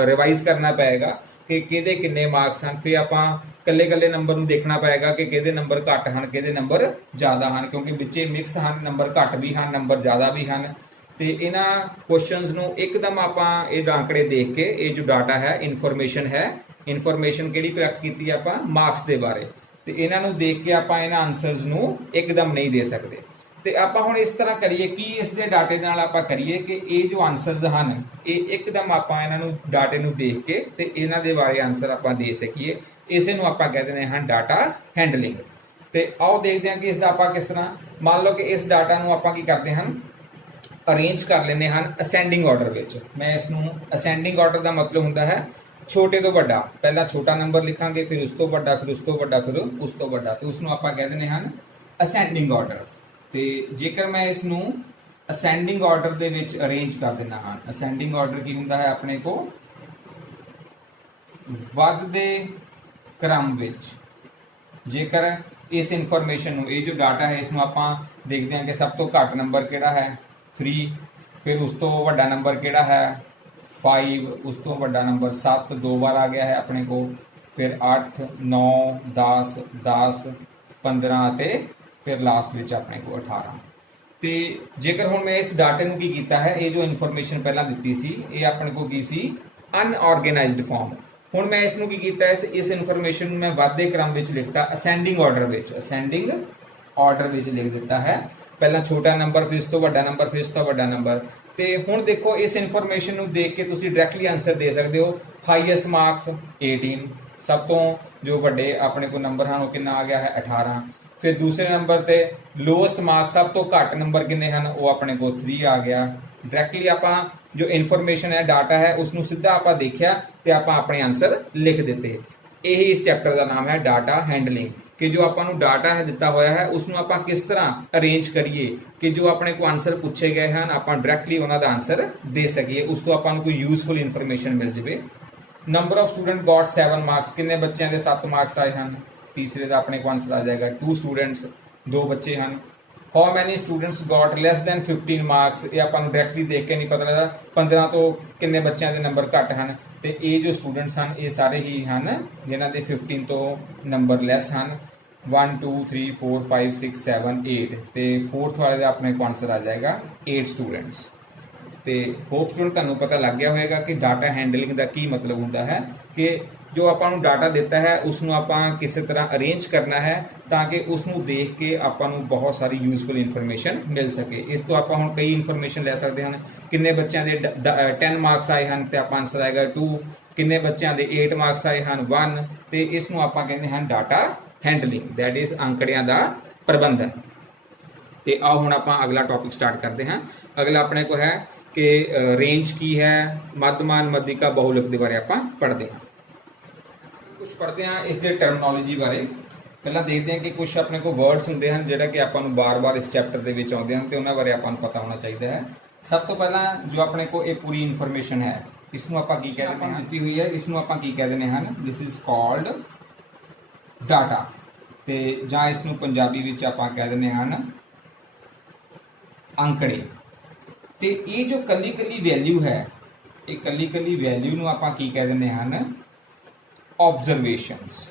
ਰਿਵਾਈਜ਼ ਕਰਨਾ ਪਏਗਾ ਕਿ ਕਿਹਦੇ ਕਿੰਨੇ ਮਾਰਕਸ ਹਨ। ਫਿਰ ਆਪਾਂ ਕੱਲੇ ਨੰਬਰ ਨੂੰ ਦੇਖਣਾ ਪਏਗਾ ਕਿ ਕਿਹਦੇ ਨੰਬਰ ਘੱਟ ਹਨ, ਕਿਹਦੇ ਨੰਬਰ ਜ਼ਿਆਦਾ ਹਨ, ਕਿਉਂਕਿ ਵਿੱਚੇ ਮਿਕਸ ਹਨ, ਨੰਬਰ ਘੱਟ ਵੀ ਹਨ, ਨੰਬਰ ਜ਼ਿਆਦਾ ਵੀ ਹਨ। ਤੇ ਇਹਨਾਂ ਕੁਐਸਚਨਸ ਨੂੰ ਇੱਕਦਮ ਆਪਾਂ ਇਹ ਅੰਕੜੇ ਦੇਖ ਕੇ ਇਹ ਜੋ ਡਾਟਾ ਹੈ, ਇਨਫੋਰਮੇਸ਼ਨ ਕਿਹੜੀ ਕਲੈਕਟ ਕੀਤੀ ਆਪਾਂ ਮਾਰਕਸ ਦੇ ਬਾਰੇ, ਤੇ ਇਹਨਾਂ ਨੂੰ ਦੇਖ ਕੇ ਆਪਾਂ ਇਹਨਾਂ ਆਨਸਰਸ ਨੂੰ ਇੱਕਦਮ ਨਹੀਂ ਦੇ ਸਕਦੇ। ਤੇ ਆਪਾਂ ਹੁਣ ਇਸ ਤਰ੍ਹਾਂ ਕਰੀਏ ਕਿ ਇਸ ਦੇ ਡਾਟੇ ਦੇ ਨਾਲ ਆਪਾਂ ਕਰੀਏ ਕਿ ਇਹ ਜੋ ਆਨਸਰਸ ਹਨ ਇਹ ਇੱਕਦਮ ਆਪਾਂ ਇਹਨਾਂ ਨੂੰ ਡਾਟੇ ਨੂੰ ਦੇਖ ਕੇ ਤੇ ਇਹਨਾਂ ਦੇ ਬਾਰੇ ਆਨਸਰ ਆਪਾਂ ਦੇ ਸਕੀਏ। ਇਸੇ ਨੂੰ ਆਪਾਂ ਕਹਿ ਦਿੰਦੇ ਹਾਂ ਡਾਟਾ ਹੈਂਡਲਿੰਗ। ਤੇ ਆਓ ਦੇਖਦੇ ਹਾਂ ਕਿ ਇਸ ਦਾ ਆਪਾਂ ਕਿਸ ਤਰ੍ਹਾਂ, ਮੰਨ ਲਓ ਕਿ ਇਸ ਡਾਟਾ ਨੂੰ ਆਪਾਂ ਕੀ ਕਰਦੇ ਹਨ, ਅਰੇਂਜ ਕਰ ਲੈਂਦੇ ਹਨ ਅਸੈਂਡਿੰਗ ਆਰਡਰ ਵਿੱਚ। ਮੈਂ ਇਸ ਨੂੰ ਅਸੈਂਡਿੰਗ ਆਰਡਰ ਦਾ ਮਤਲਬ ਹੁੰਦਾ ਹੈ ਛੋਟੇ ਤੋਂ ਵੱਡਾ, ਪਹਿਲਾਂ ਛੋਟਾ ਨੰਬਰ ਲਿਖਾਂਗੇ, ਫਿਰ ਉਸ ਤੋਂ ਵੱਡਾ, ਫਿਰ ਉਸ ਤੋਂ ਵੱਡਾ, ਫਿਰ ਉਸ ਤੋਂ ਵੱਡਾ, ਤੇ ਉਸ ਨੂੰ ਆਪਾਂ ਕਹਿ ਦਿੰਦੇ ਹਨ ਅਸੈਂਡਿੰਗ ਆਰਡਰ। ਤੇ ਜੇਕਰ ਮੈਂ ਇਸ ਨੂੰ ਅਸੈਂਡਿੰਗ ਆਰਡਰ ਦੇ ਵਿੱਚ ਅਰੇਂਜ ਕਰ ਦਿੰਦਾ ਹਾਂ, ਅਸੈਂਡਿੰਗ ਆਰਡਰ ਕੀ ਹੁੰਦਾ ਹੈ ਆਪਣੇ ਕੋਲ ਵੱਧਦੇ ਕ੍ਰਮ ਵਿੱਚ। ਜੇਕਰ ਇਸ ਇਨਫੋਰਮੇਸ਼ਨ ਨੂੰ, ਇਹ ਜੋ ਡਾਟਾ ਹੈ, ਇਸ ਨੂੰ ਆਪਾਂ ਦੇਖਦੇ ਹਾਂ ਕਿ ਸਭ ਤੋਂ ਘੱਟ ਨੰਬਰ ਕਿਹੜਾ ਹੈ 3, ਫਿਰ ਉਸ ਤੋਂ ਵੱਡਾ ਨੰਬਰ ਕਿਹੜਾ ਹੈ 5, ਉਸ ਤੋਂ ਵੱਡਾ ਨੰਬਰ 7 2 ਵਾਰ ਆ ਗਿਆ ਹੈ ਆਪਣੇ ਕੋਲ, ਫਿਰ 8 9 10 10 15 ਤੇ ਫਿਰ ਲਾਸਟ ਵਿੱਚ ਆਪਣੇ ਕੋਲ 18। ਤੇ ਜੇਕਰ ਹੁਣ ਮੈਂ ਇਸ ਡਾਟੇ ਨੂੰ ਕੀ ਕੀਤਾ ਹੈ, ਇਹ ਜੋ ਇਨਫੋਰਮੇਸ਼ਨ ਪਹਿਲਾਂ ਦਿੱਤੀ ਸੀ ਇਹ ਆਪਣੇ ਕੋਲ ਕੀ ਸੀ ਅਨਆਰਗੇਨਾਈਜ਼ਡ ਫਾਰਮ। ਹੁਣ ਮੈਂ ਇਸ ਨੂੰ ਕੀ ਕੀਤਾ, ਇਸ ਇਨਫੋਰਮੇਸ਼ਨ ਨੂੰ ਮੈਂ ਵੱਧਦੇ ਕ੍ਰਮ ਵਿੱਚ ਲਿਖਤਾ ਅਸੈਂਡਿੰਗ ਆਰਡਰ ਵਿੱਚ ਲਿਖ ਦਿੱਤਾ ਹੈ। ਪਹਿਲਾਂ ਛੋਟਾ ਨੰਬਰ, ਫਿਰ ਉਸ ਤੋਂ ਵੱਡਾ ਨੰਬਰ, ਫਿਰ ਉਸ ਤੋਂ ਵੱਡਾ ਨੰਬਰ। ਤੇ ਹੁਣ ਦੇਖੋ ਇਸ ਇਨਫੋਰਮੇਸ਼ਨ ਨੂੰ ਦੇਖ ਕੇ ਤੁਸੀਂ ਡਾਇਰੈਕਟਲੀ ਆਨਸਰ ਦੇ ਸਕਦੇ ਹੋ। ਹਾਈਐਸਟ ਮਾਰਕਸ 18, ਸਭ ਤੋਂ ਜੋ ਵੱਡੇ ਆਪਣੇ ਕੋਲ ਨੰਬਰ ਹਨ ਉਹ ਕਿੰਨਾ ਆ ਗਿਆ ਹੈ 18। ਫਿਰ ਦੂਸਰੇ ਨੰਬਰ ਤੇ ਲੋਐਸਟ ਮਾਰਕਸ, ਸਭ ਤੋਂ ਘੱਟ ਨੰਬਰ ਕਿੰਨੇ ਹਨ, ਉਹ ਆਪਣੇ ਕੋਲ 3 ਆ ਗਿਆ। ਡਾਇਰੈਕਟਲੀ ਆਪਾਂ ਜੋ ਇਨਫੋਰਮੇਸ਼ਨ ਹੈ, ਡਾਟਾ ਹੈ, ਉਸ ਨੂੰ ਸਿੱਧਾ ਆਪਾਂ ਦੇਖਿਆ ਤੇ ਆਪਾਂ ਆਪਣੇ ਆਨਸਰ ਲਿਖ ਦਿੱਤੇ। ਇਹੀ ਇਸ ਚੈਪਟਰ ਦਾ ਨਾਮ ਹੈ ਡਾਟਾ ਹੈਂਡਲਿੰਗ, ਕਿ ਜੋ ਆਪਾਂ ਨੂੰ ਡਾਟਾ ਹੈ ਦਿੱਤਾ ਹੋਇਆ ਹੈ ਉਸ ਨੂੰ ਆਪਾਂ ਕਿਸ ਤਰ੍ਹਾਂ ਅਰੇਂਜ ਕਰੀਏ ਕਿ ਜੋ ਆਪਣੇ ਕੋਲ ਆਨਸਰ ਪੁੱਛੇ ਗਏ ਹਨ ਆਪਾਂ ਡਾਇਰੈਕਟਲੀ ਉਹਨਾਂ ਦਾ ਆਨਸਰ ਦੇ ਸਕੀਏ, ਉਸ ਤੋਂ ਆਪਾਂ ਨੂੰ ਕੋਈ ਯੂਜ਼ਫੁਲ ਇਨਫੋਰਮੇਸ਼ਨ ਮਿਲ ਜਾਵੇ। Number of student got 7 marks, ਕਿੰਨੇ ਬੱਚਿਆਂ ਦੇ 7 ਮਾਰਕਸ ਆਏ ਹਨ, ਤੀਸਰੇ ਦਾ ਆਪਣੇ ਕੋਲ ਆਨਸਰ ਆ ਜਾਏਗਾ 2 ਸਟੂਡੈਂਟਸ, 2 ਬੱਚੇ ਹਨ। How many students got less than 15 marks, ਇਹ ਆਪਾਂ ਨੂੰ ਡਾਇਰੈਕਟਲੀ ਦੇਖ ਕੇ ਨਹੀਂ ਪਤਾ ਲੱਗਦਾ 15 ਤੋਂ ਕਿੰਨੇ ਬੱਚਿਆਂ ਦੇ ਨੰਬਰ ਘੱਟ ਹਨ। ਤੇ ਇਹ ਜੋ ਸਟੂਡੈਂਟਸ ਹਨ ਇਹ ਸਾਰੇ ਹੀ ਹਨ ਜਿਨ੍ਹਾਂ ਦੇ 15 ਤੋਂ ਨੰਬਰ ਲੈਸ ਹਨ। 1 2 3 4 5 6 7 8 ਤੇ 4th ਵਾਲੇ ਦਾ ਆਪਣੇ ਕੋਲ ਆਨਸਰ ਆ ਜਾਏਗਾ 8 ਸਟੂਡੈਂਟਸ। ਤੇ ਹੋਪ ਸਟੂਡੈਂਟ ਤੁਹਾਨੂੰ ਪਤਾ ਲੱਗ ਗਿਆ ਹੋਵੇਗਾ ਕਿ ਡਾਟਾ ਹੈਂਡਲਿੰਗ ਦਾ ਕੀ ਮਤਲਬ ਹੁੰਦਾ ਹੈ, ਕਿ ਜੋ ਆਪਾਂ ਨੂੰ ਡਾਟਾ ਦਿੱਤਾ ਹੈ ਉਸ ਨੂੰ ਆਪਾਂ ਕਿਸੇ ਤਰ੍ਹਾਂ ਅਰੇਂਜ ਕਰਨਾ ਹੈ ਤਾਂ ਕਿ ਉਸ ਨੂੰ ਦੇਖ ਕੇ ਆਪਾਂ ਨੂੰ ਬਹੁਤ ਸਾਰੀ ਯੂਜ਼ਫੁਲ ਇਨਫੋਰਮੇਸ਼ਨ ਮਿਲ ਸਕੇ। ਇਸ ਤੋਂ ਆਪਾਂ ਹੁਣ ਕਈ ਇਨਫੋਰਮੇਸ਼ਨ ਲੈ ਸਕਦੇ ਹਨ। ਕਿੰਨੇ ਬੱਚਿਆਂ ਦੇ 10 ਮਾਰਕਸ ਆਏ ਹਨ ਤੇ ਆਪਾਂ ਆਨਸਰ ਆਏਗਾ 2, ਕਿੰਨੇ ਬੱਚਿਆਂ ਦੇ 8 ਮਾਰਕਸ ਆਏ ਹਨ 1, ਤੇ ਇਸ ਨੂੰ ਆਪਾਂ ਕਹਿੰਦੇ ਹਨ ਡਾਟਾ ਹੈਂਡਲਿੰਗ, ਦੈਟ ਇਜ਼ ਅੰਕੜਿਆਂ ਦਾ ਪ੍ਰਬੰਧਨ। ਤੇ ਆਓ ਹੁਣ ਆਪਾਂ ਅਗਲਾ ਟੌਪਿਕ ਸਟਾਰਟ ਕਰਦੇ ਹਾਂ। ਅਗਲਾ ਆਪਣੇ ਕੋਲ ਹੈ ਕਿ ਰੇਂਜ ਕੀ ਹੈ, ਮੱਧਮਾਨ, ਮੱਧਿਕਾ, ਬਹੁਲਕ ਦੇ ਬਾਰੇ ਆਪਾਂ ਪੜ੍ਹਦੇ ਹਾਂ। ਕੁਝ ਪੜ੍ਹਦੇ ਹਾਂ ਇਸ ਦੇ ਟਰਮਨੋਲੋਜੀ ਬਾਰੇ। ਪਹਿਲਾਂ ਦੇਖਦੇ ਹਾਂ ਕਿ ਕੁਝ ਆਪਣੇ ਕੋਲ ਵਰਡਸ ਹੁੰਦੇ ਹਨ ਜਿਹੜਾ ਕਿ ਆਪਾਂ ਨੂੰ ਬਾਰ-ਬਾਰ ਇਸ ਚੈਪਟਰ ਦੇ ਵਿੱਚ ਆਉਂਦੇ ਹਨ ਤੇ ਉਹਨਾਂ ਬਾਰੇ ਆਪਾਂ ਨੂੰ ਪਤਾ ਹੋਣਾ ਚਾਹੀਦਾ ਹੈ। ਸਭ ਤੋਂ ਪਹਿਲਾਂ ਜੋ ਆਪਣੇ ਕੋਲ ਇਹ ਪੂਰੀ ਇਨਫੋਰਮੇਸ਼ਨ ਹੈ, ਇਸ ਨੂੰ ਆਪਾਂ ਕੀ ਕਹਿ ਦਿੰਦੇ ਹਾਂ, ਦਿੱਤੀ ਹੋਈ ਹੈ, ਇਸ ਨੂੰ ਆਪਾਂ ਕੀ ਕਹਿ ਦਿੰਦੇ ਹਨ, ਦਿਸ ਇਜ਼ ਕਾਲਡ ਡਾਟਾ, ਤੇ ਜਾਂ ਇਸ ਨੂੰ ਪੰਜਾਬੀ ਵਿੱਚ ਆਪਾਂ ਕਹਿ ਦਿੰਦੇ ਹਨ ਅੰਕੜੇ। ਤੇ ਇਹ ਜੋ ਕੱਲੀ ਵੈਲਿਊ ਹੈ, ਇਹ ਕੱਲੀ ਵੈਲਿਊ ਨੂੰ ਆਪਾਂ ਕੀ ਕਹਿ ਦਿੰਦੇ ਹਨ, ਆਬਜ਼ਰਵੇਸ਼ਨਸ।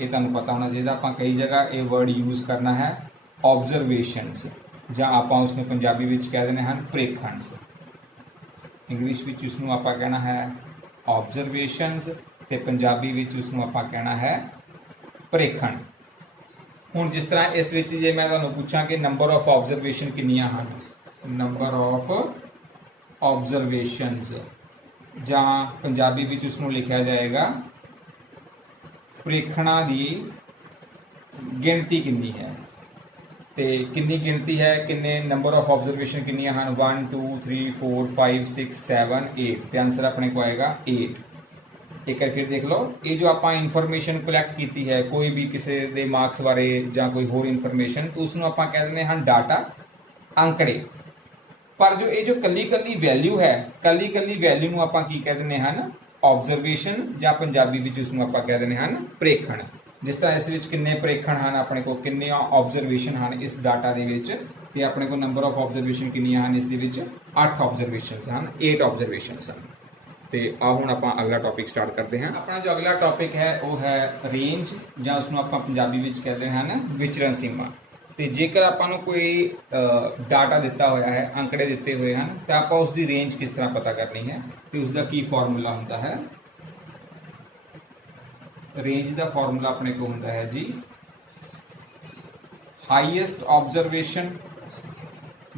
ਇਹ ਤੁਹਾਨੂੰ ਪਤਾ ਹੋਣਾ ਚਾਹੀਦਾ, ਆਪਾਂ ਕਈ ਜਗ੍ਹਾ ਇਹ ਵਰਡ ਯੂਜ਼ ਕਰਨਾ ਹੈ, ਆਬਜ਼ਰਵੇਸ਼ਨਸ, ਜਾਂ ਆਪਾਂ ਉਸ ਨੂੰ ਪੰਜਾਬੀ ਵਿੱਚ ਕਹਿ ਦਿੰਦੇ ਹਨ ਪ੍ਰੇਖਣਸ। ਇੰਗਲਿਸ਼ ਵਿੱਚ ਉਸ ਨੂੰ ਆਪਾਂ ਕਹਿਣਾ ਹੈ ਆਬਜ਼ਰਵੇਸ਼ਨਸ ਤੇ ਪੰਜਾਬੀ ਵਿੱਚ ਉਸ ਨੂੰ ਆਪਾਂ ਕਹਿਣਾ ਹੈ ਪ੍ਰੇਖਣ। ਹੁਣ ਜਿਸ ਤਰ੍ਹਾਂ ਇਸ ਵਿੱਚ ਜੇ ਮੈਂ ਤੁਹਾਨੂੰ ਪੁੱਛਾਂ ਕਿ ਨੰਬਰ ਆਫ ਆਬਜ਼ਰਵੇਸ਼ਨ ਕਿੰਨੀਆਂ ਹਨ, ਨੰਬਰ ਆਫ ਆਬਜ਼ਰਵੇਸ਼ਨਸ, ਜਾਂ ਪੰਜਾਬੀ ਵਿੱਚ ਉਸ ਨੂੰ ਲਿਖਿਆ ਜਾਏਗਾ ਪ੍ਰੇਖਣਾਂ ਦੀ ਗਿਣਤੀ ਕਿੰਨੀ ਹੈ। ਤੇ ਕਿੰਨੀ ਗਿਣਤੀ ਹੈ, ਕਿੰਨੇ ਨੰਬਰ ਆਫ ਆਬਜ਼ਰਵੇਸ਼ਨ ਕਿੰਨੀਆਂ ਹਨ, 1 2 3 4 5 6 7 8, ਤੇ ਆਨਸਰ ਆਪਣੇ ਕੋ ਆਏਗਾ 8। ਇੱਕ ਵਾਰ ਫਿਰ ਦੇਖ ਲਓ, ਇਹ ਜੋ ਆਪਾਂ ਇਨਫੋਰਮੇਸ਼ਨ ਕਲੈਕਟ ਕੀਤੀ ਹੈ ਕੋਈ ਵੀ ਕਿਸੇ ਦੇ ਮਾਰਕਸ ਬਾਰੇ ਜਾਂ ਕੋਈ ਹੋਰ ਇਨਫੋਰਮੇਸ਼ਨ, ਉਸ ਨੂੰ ਆਪਾਂ ਕਹਿ ਦਿੰਦੇ ਹਨ ਡਾਟਾ, ਅੰਕੜੇ। ਪਰ ਜੋ ਇਹ ਜੋ ਕੱਲੀ ਵੈਲਿਊ ਹੈ, ਕੱਲੀ ਵੈਲਿਊ ਨੂੰ ਆਪਾਂ ਕੀ ਕਹਿ ਦਿੰਦੇ ਹਨ, ਆਬਜ਼ਰਵੇਸ਼ਨ, ਜਾਂ ਪੰਜਾਬੀ ਵਿੱਚ ਉਸ ਨੂੰ ਆਪਾਂ ਕਹਿ ਦਿੰਦੇ ਹਨ ਪ੍ਰੇਖਣ। ਜਿਸ ਤਰ੍ਹਾਂ ਇਸ ਵਿੱਚ ਕਿੰਨੇ ਪ੍ਰੇਖਣ ਹਨ, ਆਪਣੇ ਕੋਲ ਕਿੰਨੇ ਆਬਜ਼ਰਵੇਸ਼ਨ ਹਨ ਇਸ ਡਾਟਾ ਦੇ ਵਿੱਚ, ਤੇ ਆਪਣੇ ਕੋਲ ਨੰਬਰ ਆਫ ਆਬਜ਼ਰਵੇਸ਼ਨ ਕਿੰਨੀਆਂ ਹਨ, ਇਸ ਦੇ ਵਿੱਚ 8 ਆਬਜ਼ਰਵੇਸ਼ਨਸ ਹਨ, 8 ਆਬਜ਼ਰਵੇਸ਼ਨਸ ਹਨ। ਤੇ ਆ ਹੁਣ ਆਪਾਂ ਅਗਲਾ ਟੌਪਿਕ ਸਟਾਰਟ ਕਰਦੇ ਹਾਂ। ਆਪਣਾ ਜੋ ਅਗਲਾ ਟੌਪਿਕ ਹੈ ਉਹ ਹੈ ਰੇਂਜ, ਜਾਂ ਉਸ ਨੂੰ ਆਪਾਂ ਪੰਜਾਬੀ ਵਿੱਚ ਕਹਿੰਦੇ ਹਨ ਵਿਚਰਨ ਸੀਮਾ। ਤੇ ਜੇਕਰ ਆਪਾਂ ਨੂੰ ਕੋਈ ਡਾਟਾ ਦਿੱਤਾ ਹੋਇਆ ਹੈ, ਅੰਕੜੇ ਦਿੱਤੇ ਹੋਏ ਹਨ, ਤਾਂ ਆਪਾਂ ਉਸ ਦੀ ਰੇਂਜ ਕਿਸ ਤਰ੍ਹਾਂ ਪਤਾ ਕਰਨੀ ਹੈ, ਤੇ ਉਸ ਦਾ ਕੀ ਫਾਰਮੂਲਾ ਹੁੰਦਾ ਹੈ। ਰੇਂਜ ਦਾ ਫਾਰਮੂਲਾ ਆਪਣੇ ਕੋਲ ਹੁੰਦਾ ਹੈ ਜੀ, highest observation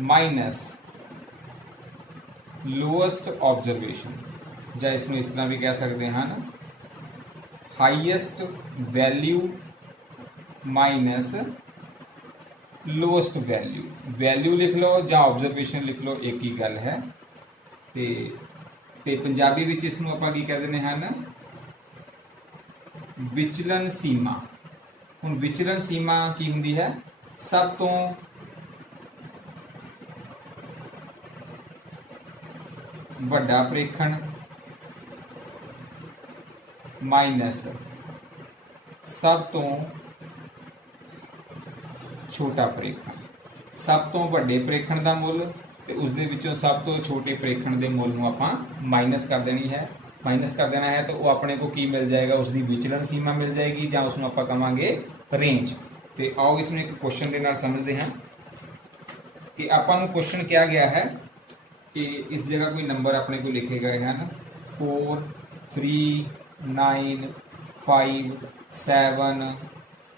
minus lowest observation, ਜਾਂ ਇਸ ਨੂੰ ਇਸ ਤਰ੍ਹਾਂ ਵੀ ਕਹਿ ਸਕਦੇ ਹਨ, highest value minus lowest value. Value ਲਿਖ ਲਓ ਜਾਂ ਆਬਜ਼ਰਵੇਸ਼ਨ ਲਿਖ ਲਓ, ਇੱਕ ਹੀ ਗੱਲ ਹੈ। ਤੇ ਪੰਜਾਬੀ ਵਿੱਚ ਇਸ ਨੂੰ ਆਪਾਂ ਕੀ ਕਹਿ ਦਿੰਦੇ ਹਨ, ਵਿਚਲਨ ਸੀਮਾ। ਹੁਣ ਵਿਚਲਨ ਸੀਮਾ ਕੀ ਹੁੰਦੀ ਹੈ, ਸਭ ਤੋਂ ਵੱਡਾ ਪ੍ਰੇਖਣ ਮਾਈਨਸ ਸਭ ਤੋਂ ਛੋਟਾ ਪ੍ਰੇਖਣ। ਸਭ ਤੋਂ ਵੱਡੇ ਪ੍ਰੇਖਣ ਦਾ ਮੁੱਲ ਤੇ ਉਸ ਦੇ ਵਿੱਚੋਂ ਸਭ ਤੋਂ ਛੋਟੇ ਪ੍ਰੇਖਣ ਦੇ ਮੁੱਲ ਨੂੰ ਆਪਾਂ ਮਾਈਨਸ ਕਰ ਦੇਣੀ ਹੈ। ਮਾਈਨਸ ਕਰ ਦੇਣਾ ਹੈ ਤਾਂ ਉਹ ਆਪਣੇ ਕੋ ਕੀ ਮਿਲ ਜਾਏਗਾ, ਉਸ ਦੀ ਵਿਚਲਨ ਸੀਮਾ ਮਿਲ ਜਾਏਗੀ, ਜਾਂ ਉਸ ਨੂੰ ਆਪਾਂ ਕਹਾਂਗੇ ਰੇਂਜ। ਤੇ ਆਓ ਇਸ ਨੂੰ ਇੱਕ ਕੁਐਸਚਨ ਦੇ ਨਾਲ ਸਮਝਦੇ ਹਾਂ ਕਿ ਆਪਾਂ ਨੂੰ ਕੁਐਸਚਨ ਕਿਹਾ ਗਿਆ ਹੈ ਕਿ ਇਸ ਜਗ੍ਹਾ ਕੋਈ ਨੰਬਰ ਆਪਣੇ ਕੋ ਲਿਖੇ ਗਏ ਹਨ 4 3 9 5 7।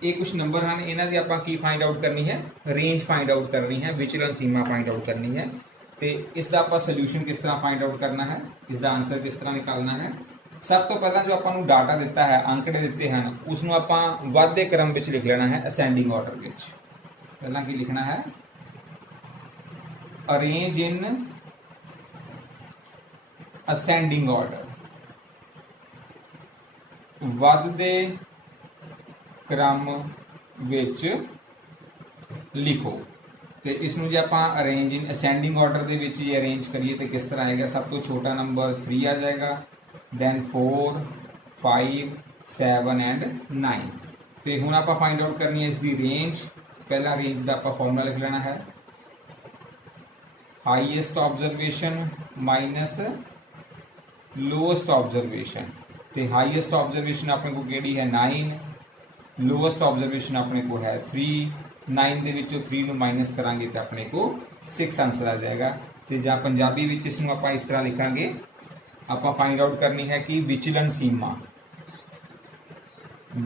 ਇਹ ਕੁਝ ਨੰਬਰ ਹਨ, ਇਹਨਾਂ ਦੀ ਆਪਾਂ ਕੀ ਫਾਈਂਡ ਆਊਟ ਕਰਨੀ ਹੈ, ਰੇਂਜ ਫਾਈਂਡ ਆਊਟ ਕਰਨੀ ਹੈ, ਵਿਚਲਨ ਸੀਮਾ ਫਾਈਂਡ ਆਊਟ ਕਰਨੀ ਹੈ। ਤੇ ਇਸ ਦਾ ਆਪਾਂ ਸੋਲੂਸ਼ਨ ਕਿਸ ਤਰ੍ਹਾਂ ਫਾਈਂਡ ਆਊਟ ਕਰਨਾ ਹੈ, ਇਸ ਦਾ ਆਨਸਰ ਕਿਸ ਤਰ੍ਹਾਂ ਨਿਕਾਲਣਾ ਹੈ। ਸਭ ਤੋਂ ਪਹਿਲਾਂ ਜੋ ਆਪਾਂ ਨੂੰ ਡਾਟਾ ਦਿੱਤਾ ਹੈ, ਅੰਕੜੇ ਦਿੱਤੇ ਹਨ, ਉਸ ਨੂੰ ਆਪਾਂ ਵੱਧਦੇ ਕ੍ਰਮ ਵਿੱਚ ਲਿਖ ਲੈਣਾ ਹੈ, ਅਸੈਂਡਿੰਗ ਆਰਡਰ ਵਿੱਚ। ਪਹਿਲਾਂ ਕੀ ਲਿਖਣਾ ਹੈ, ਅਰੇਂਜ ਇਨ ਅਸੈਂਡਿੰਗ ਆਰਡਰ, ਵੱਧਦੇ ਕ੍ਰਮ ਵਿੱਚ ਲਿਖੋ। ਤੇ ਇਸ ਨੂੰ ਜੇ ਆਪਾਂ ਅਰੇਂਜ ਇਨ ਅਸੈਂਡਿੰਗ ਆਰਡਰ ਦੇ ਵਿੱਚ ਹੀ ਅਰੇਂਜ ਕਰੀਏ ਤਾਂ ਕਿਸ ਤਰ੍ਹਾਂ ਆਏਗਾ, ਸਭ ਤੋਂ ਛੋਟਾ ਨੰਬਰ 3 ਆ ਜਾਏਗਾ, ਦੈਨ 4 5 7 ਐਂਡ 9। ਤੇ ਹੁਣ ਆਪਾਂ ਫਾਈਂਡ ਆਊਟ ਕਰਨੀ ਹੈ ਇਸ ਦੀ ਰੇਂਜ। ਪਹਿਲਾਂ ਰੇਂਜ ਦਾ ਆਪਾਂ ਫਾਰਮੂਲਾ ਲਿਖ ਲੈਣਾ ਹੈ, highest observation minus lowest observation. ਤੇ ਹਾਈਐਸਟ ਆਬਜ਼ਰਵੇਸ਼ਨ ਆਪਣੇ ਕੋਲ ਕਿਹੜੀ ਹੈ, 9। ਲੋਐਸਟ ਆਬਜ਼ਰਵੇਸ਼ਨ ਆਪਣੇ ਕੋਲ ਹੈ 3। 9 ਦੇ ਵਿੱਚੋਂ 3 ਨੂੰ ਮਾਈਨਸ ਕਰਾਂਗੇ ਤਾਂ ਆਪਣੇ ਕੋਲ 6 ਆਨਸਰ ਆ ਜਾਏਗਾ। ਤੇ ਜਾਂ ਪੰਜਾਬੀ ਵਿੱਚ ਇਸ ਨੂੰ ਆਪਾਂ ਇਸ ਤਰ੍ਹਾਂ ਲਿਖਾਂਗੇ, ਆਪਾਂ ਫਾਈਂਡ ਆਊਟ ਕਰਨੀ ਹੈ ਕਿ ਵਿਚਲਨ ਸੀਮਾ,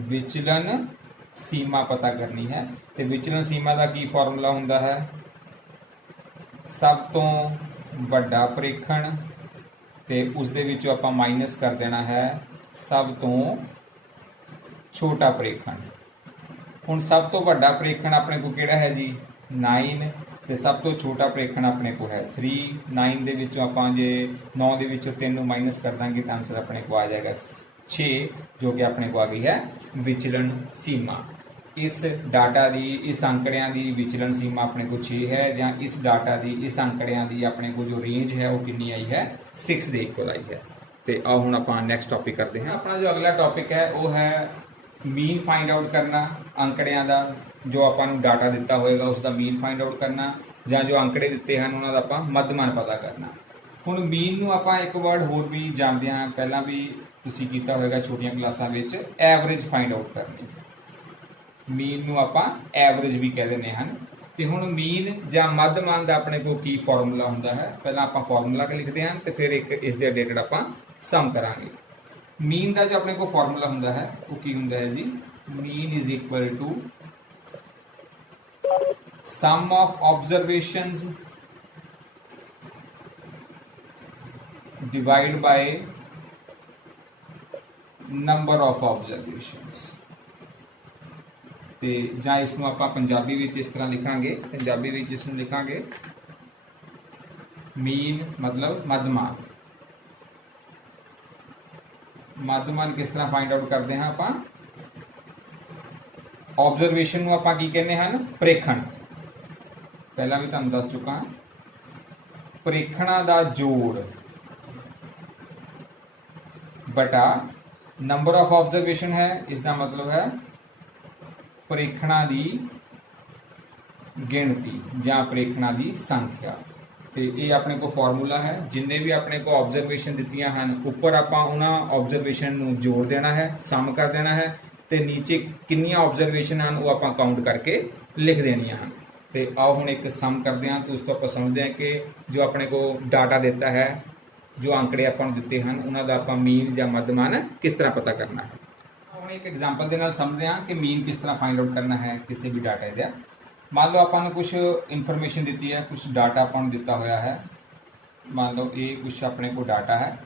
ਵਿਚਲਨ ਸੀਮਾ ਪਤਾ ਕਰਨੀ ਹੈ। ਤੇ ਵਿਚਲਨ ਸੀਮਾ ਦਾ ਕੀ ਫਾਰਮੂਲਾ ਹੁੰਦਾ ਹੈ, ਸਭ ਤੋਂ ਵੱਡਾ ਪ੍ਰੇਖਣ ਤੇ ਉਸ ਦੇ ਵਿੱਚੋਂ ਆਪਾਂ ਮਾਈਨਸ ਕਰ ਦੇਣਾ ਹੈ ਸਭ ਤੋਂ ਛੋਟਾ ਪ੍ਰੇਖਣ। ਹੁਣ ਸਭ ਤੋਂ ਵੱਡਾ ਪ੍ਰੇਖਣ ਆਪਣੇ ਕੋਲ ਕਿਹੜਾ ਹੈ ਜੀ, 9। ਤੇ ਸਭ ਤੋਂ ਛੋਟਾ ਪ੍ਰੇਖਣ ਆਪਣੇ ਕੋਲ ਹੈ 3। 9 ਦੇ ਵਿੱਚੋਂ ਆਪਾਂ ਜੇ 9 ਦੇ ਵਿੱਚੋਂ 3 ਨੂੰ ਮਾਈਨਸ ਕਰ ਦਾਂਗੇ ਤਾਂ ਆਨਸਰ ਆਪਣੇ ਕੋਲ ਆ ਜਾਏਗਾ 6 जो कि अपने को आ गई है विचलन सीमा। इस डाटा दी इस आंकड़ियां दी विचलन सीमा अपने को 6 है, ਜਾਂ इस डाटा दी इस आंकड़ियां दी अपने को जो रेंज है वो कितनी आई है 6 ਦੇ ਇਕੁਅਲ आई है। तो आओ ਹੁਣ ਆਪਾਂ ਨੈਕਸਟ ਟੌਪਿਕ ਕਰਦੇ ਹਾਂ। ਆਪਣਾ ਜੋ ਅਗਲਾ ਟੌਪਿਕ ਹੈ ਉਹ ਹੈ ਮੀਨ ਫਾइंड आउट करना ਅੰਕੜਿਆਂ ਦਾ। ਜੋ ਆਪਾਂ ਨੂੰ ਡਾਟਾ ਦਿੱਤਾ ਹੋਏਗਾ ਉਸ ਦਾ ਮੀਨ ਫਾइंड आउट करना, ਜਾਂ ਜੋ ਅੰਕੜੇ ਦਿੱਤੇ ਹਨ ਉਹਨਾਂ ਦਾ ਆਪਾਂ ਮੱਧਮਾਨ ਪਤਾ ਕਰਨਾ। ਹੁਣ ਮੀਨ ਨੂੰ ਆਪਾਂ ਇੱਕ ਵਰਡ ਹੋਰ ਵੀ ਜਾਣਦੇ ਹਾਂ, ਪਹਿਲਾਂ ਵੀ ਤੁਸੀਂ ਕੀਤਾ ਹੋਏਗਾ ਛੋਟੀਆਂ ਕਲਾਸਾਂ ਵਿੱਚ, ਐਵਰੇਜ ਫਾइंड आउट ਕਰਨੀ। ਮੀਨ ਨੂੰ ਆਪਾਂ ਐਵਰੇਜ ਵੀ ਕਹਿ ਦਿੰਦੇ ਹਨ। ਤੇ ਹੁਣ ਮੀਨ ਜਾਂ ਮੱਧਮਾਨ ਦਾ ਆਪਣੇ ਕੋਲ ਕੀ ਫਾਰਮੂਲਾ ਹੁੰਦਾ ਹੈ, ਪਹਿਲਾਂ ਆਪਾਂ ਫਾਰਮੂਲਾ ਲਿਖਦੇ ਹਾਂ ਤੇ ਫਿਰ ਇੱਕ ਇਸ ਦੇ ਰਿਲੇਟਡ ਆਪਾਂ ਸਮ ਕਰਾਂਗੇ। ਮੀਨ ਦਾ ਜੋ ਆਪਣੇ ਕੋਲ ਫਾਰਮੂਲਾ ਹੁੰਦਾ ਹੈ ਉਹ ਕੀ ਹੁੰਦਾ ਹੈ ਜੀ, mean is equal to sum of observations divided by number of observations। ਤੇ ਜਾਂ ਇਸ ਨੂੰ ਆਪਾਂ ਪੰਜਾਬੀ ਵਿੱਚ ਇਸ ਤਰ੍ਹਾਂ ਲਿਖਾਂਗੇ, ਪੰਜਾਬੀ ਵਿੱਚ ਇਸ ਨੂੰ ਲਿਖਾਂਗੇ ਮੀਨ ਮਤਲਬ ਮੱਧਮਾਨ। ਮੱਧਮਾਨ ਕਿਸ ਤਰ੍ਹਾਂ ਫਾइंड ਆਊਟ ਕਰਦੇ ਹਾਂ ਆਪਾਂ, ਆਬਜ਼ਰਵੇਸ਼ਨ ਨੂੰ ਆਪਾਂ ਕੀ ਕਹਿੰਦੇ ਹਨ, ਪ੍ਰੇਖਣ। ਪਹਿਲਾਂ ਵੀ ਤੁਹਾਨੂੰ ਦੱਸ ਚੁੱਕਾ, ਪ੍ਰੇਖਣਾਂ ਦਾ ਜੋੜ ਬਟਾ ਨੰਬਰ ਆਫ ਆਬਜ਼ਰਵੇਸ਼ਨ ਹੈ, ਇਸ ਦਾ ਮਤਲਬ ਹੈ ਪ੍ਰੇਖਣਾਂ ਦੀ ਗਿਣਤੀ ਜਾਂ ਪ੍ਰੇਖਣਾਂ ਦੀ ਸੰਖਿਆ। ਤੇ ਇਹ ਆਪਣੇ ਕੋ ਫਾਰਮੂਲਾ ਹੈ। ਜਿੰਨੇ ਵੀ ਆਪਣੇ ਕੋ ਆਬਜ਼ਰਵੇਸ਼ਨ ਦਿੱਤੀਆਂ ਹਨ ਉੱਪਰ ਆਪਾਂ ਉਹਨਾਂ ਆਬਜ਼ਰਵੇਸ਼ਨ ਨੂੰ ਜੋੜ ਦੇਣਾ ਹੈ, ਸਮ ਕਰ ਦੇਣਾ ਹੈ, ਤੇ ਨੀਚੇ ਕਿੰਨੀਆਂ ਆਬਜ਼ਰਵੇਸ਼ਨ ਹਨ ਉਹ ਆਪਾਂ ਕਾਊਂਟ ਕਰਕੇ ਲਿਖ ਦੇਣੀਆਂ ਹਨ। ਤੇ ਆਓ ਹੁਣ ਇੱਕ ਸਮ ਕਰਦੇ ਹਾਂ ਤੇ ਉਸ ਤੋਂ ਆਪਾਂ ਸਮਝਦੇ ਹਾਂ ਕਿ ਜੋ ਆਪਣੇ ਕੋ ਡਾਟਾ ਦਿੱਤਾ ਹੈ, ਜੋ ਅੰਕੜੇ ਆਪਾਂ ਨੂੰ ਦਿੱਤੇ ਹਨ ਉਹਨਾਂ ਦਾ ਆਪਾਂ ਮੀਨ ਜਾਂ ਮੱਧਮਾਨ ਕਿਸ ਤਰ੍ਹਾਂ ਪਤਾ ਕਰਨਾ ਹੈ। ਹੁਣ ਇੱਕ ਐਗਜ਼ਾਮਪਲ ਦੇ ਨਾਲ ਸਮਝਦੇ ਹਾਂ ਕਿ ਮੀਨ ਕਿਸ ਤਰ੍ਹਾਂ ਫਾइंड ਆਊਟ ਕਰਨਾ ਹੈ ਕਿਸੇ ਵੀ ਡਾਟਾ ਦਾ। ਮੰਨ ਲਓ ਆਪਾਂ ਨੂੰ ਕੁਝ ਇਨਫੋਰਮੇਸ਼ਨ ਦਿੱਤੀ ਹੈ, ਕੁਝ ਡਾਟਾ ਆਪਾਂ ਨੂੰ ਦਿੱਤਾ ਹੋਇਆ ਹੈ। ਮੰਨ ਲਓ ਇਹ ਕੁਝ ਆਪਣੇ ਕੋ ਡਾਟਾ ਹੈ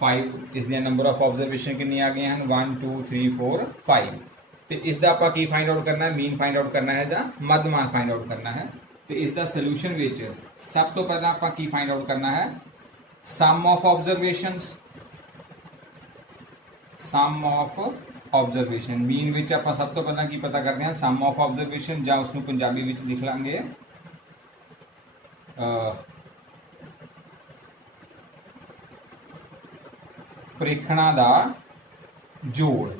5, ਇਸ ਦੀਆਂ ਨੰਬਰ ਆਫ ਆਬਜ਼ਰਵੇਸ਼ਨ ਕਿੰਨੀਆਂ ਆ ਗਈਆਂ ਹਨ 1 2 3 4 5। ਤੇ ਇਸ ਦਾ ਆਪਾਂ ਕੀ ਫਾइंड ਆਊਟ ਕਰਨਾ ਹੈ, ਮੀਨ ਫਾइंड ਆਊਟ ਕਰਨਾ ਹੈ ਜਾਂ ਮੱਧਮਾਨ ਫਾइंड ਆਊਟ ਕਰਨਾ ਹੈ। ਤੇ ਇਸ ਦਾ ਸੋਲੂਸ਼ਨ ਵਿੱਚ ਸਭ ਤੋਂ ਪਹਿਲਾਂ ਆਪਾਂ ਕੀ ਫਾइंड ਆਊਟ ਕਰਨਾ ਹੈ, sum of observations. Sum of observation mean ਵਿੱਚ ਆਪਾਂ ਸਭ ਤੋਂ ਪਹਿਲਾਂ ਕੀ ਪਤਾ ਕਰਦੇ ਹਾਂ, ਸਮ ਆਫ ਆਬਜ਼ਰਵੇਸ਼ਨ, ਜਾਂ ਉਸ ਨੂੰ ਪੰਜਾਬੀ ਵਿੱਚ ਲਿਖ ਲਾਂਗੇ ਪ੍ਰੇਖਣਾਂ ਦਾ ਜੋੜ।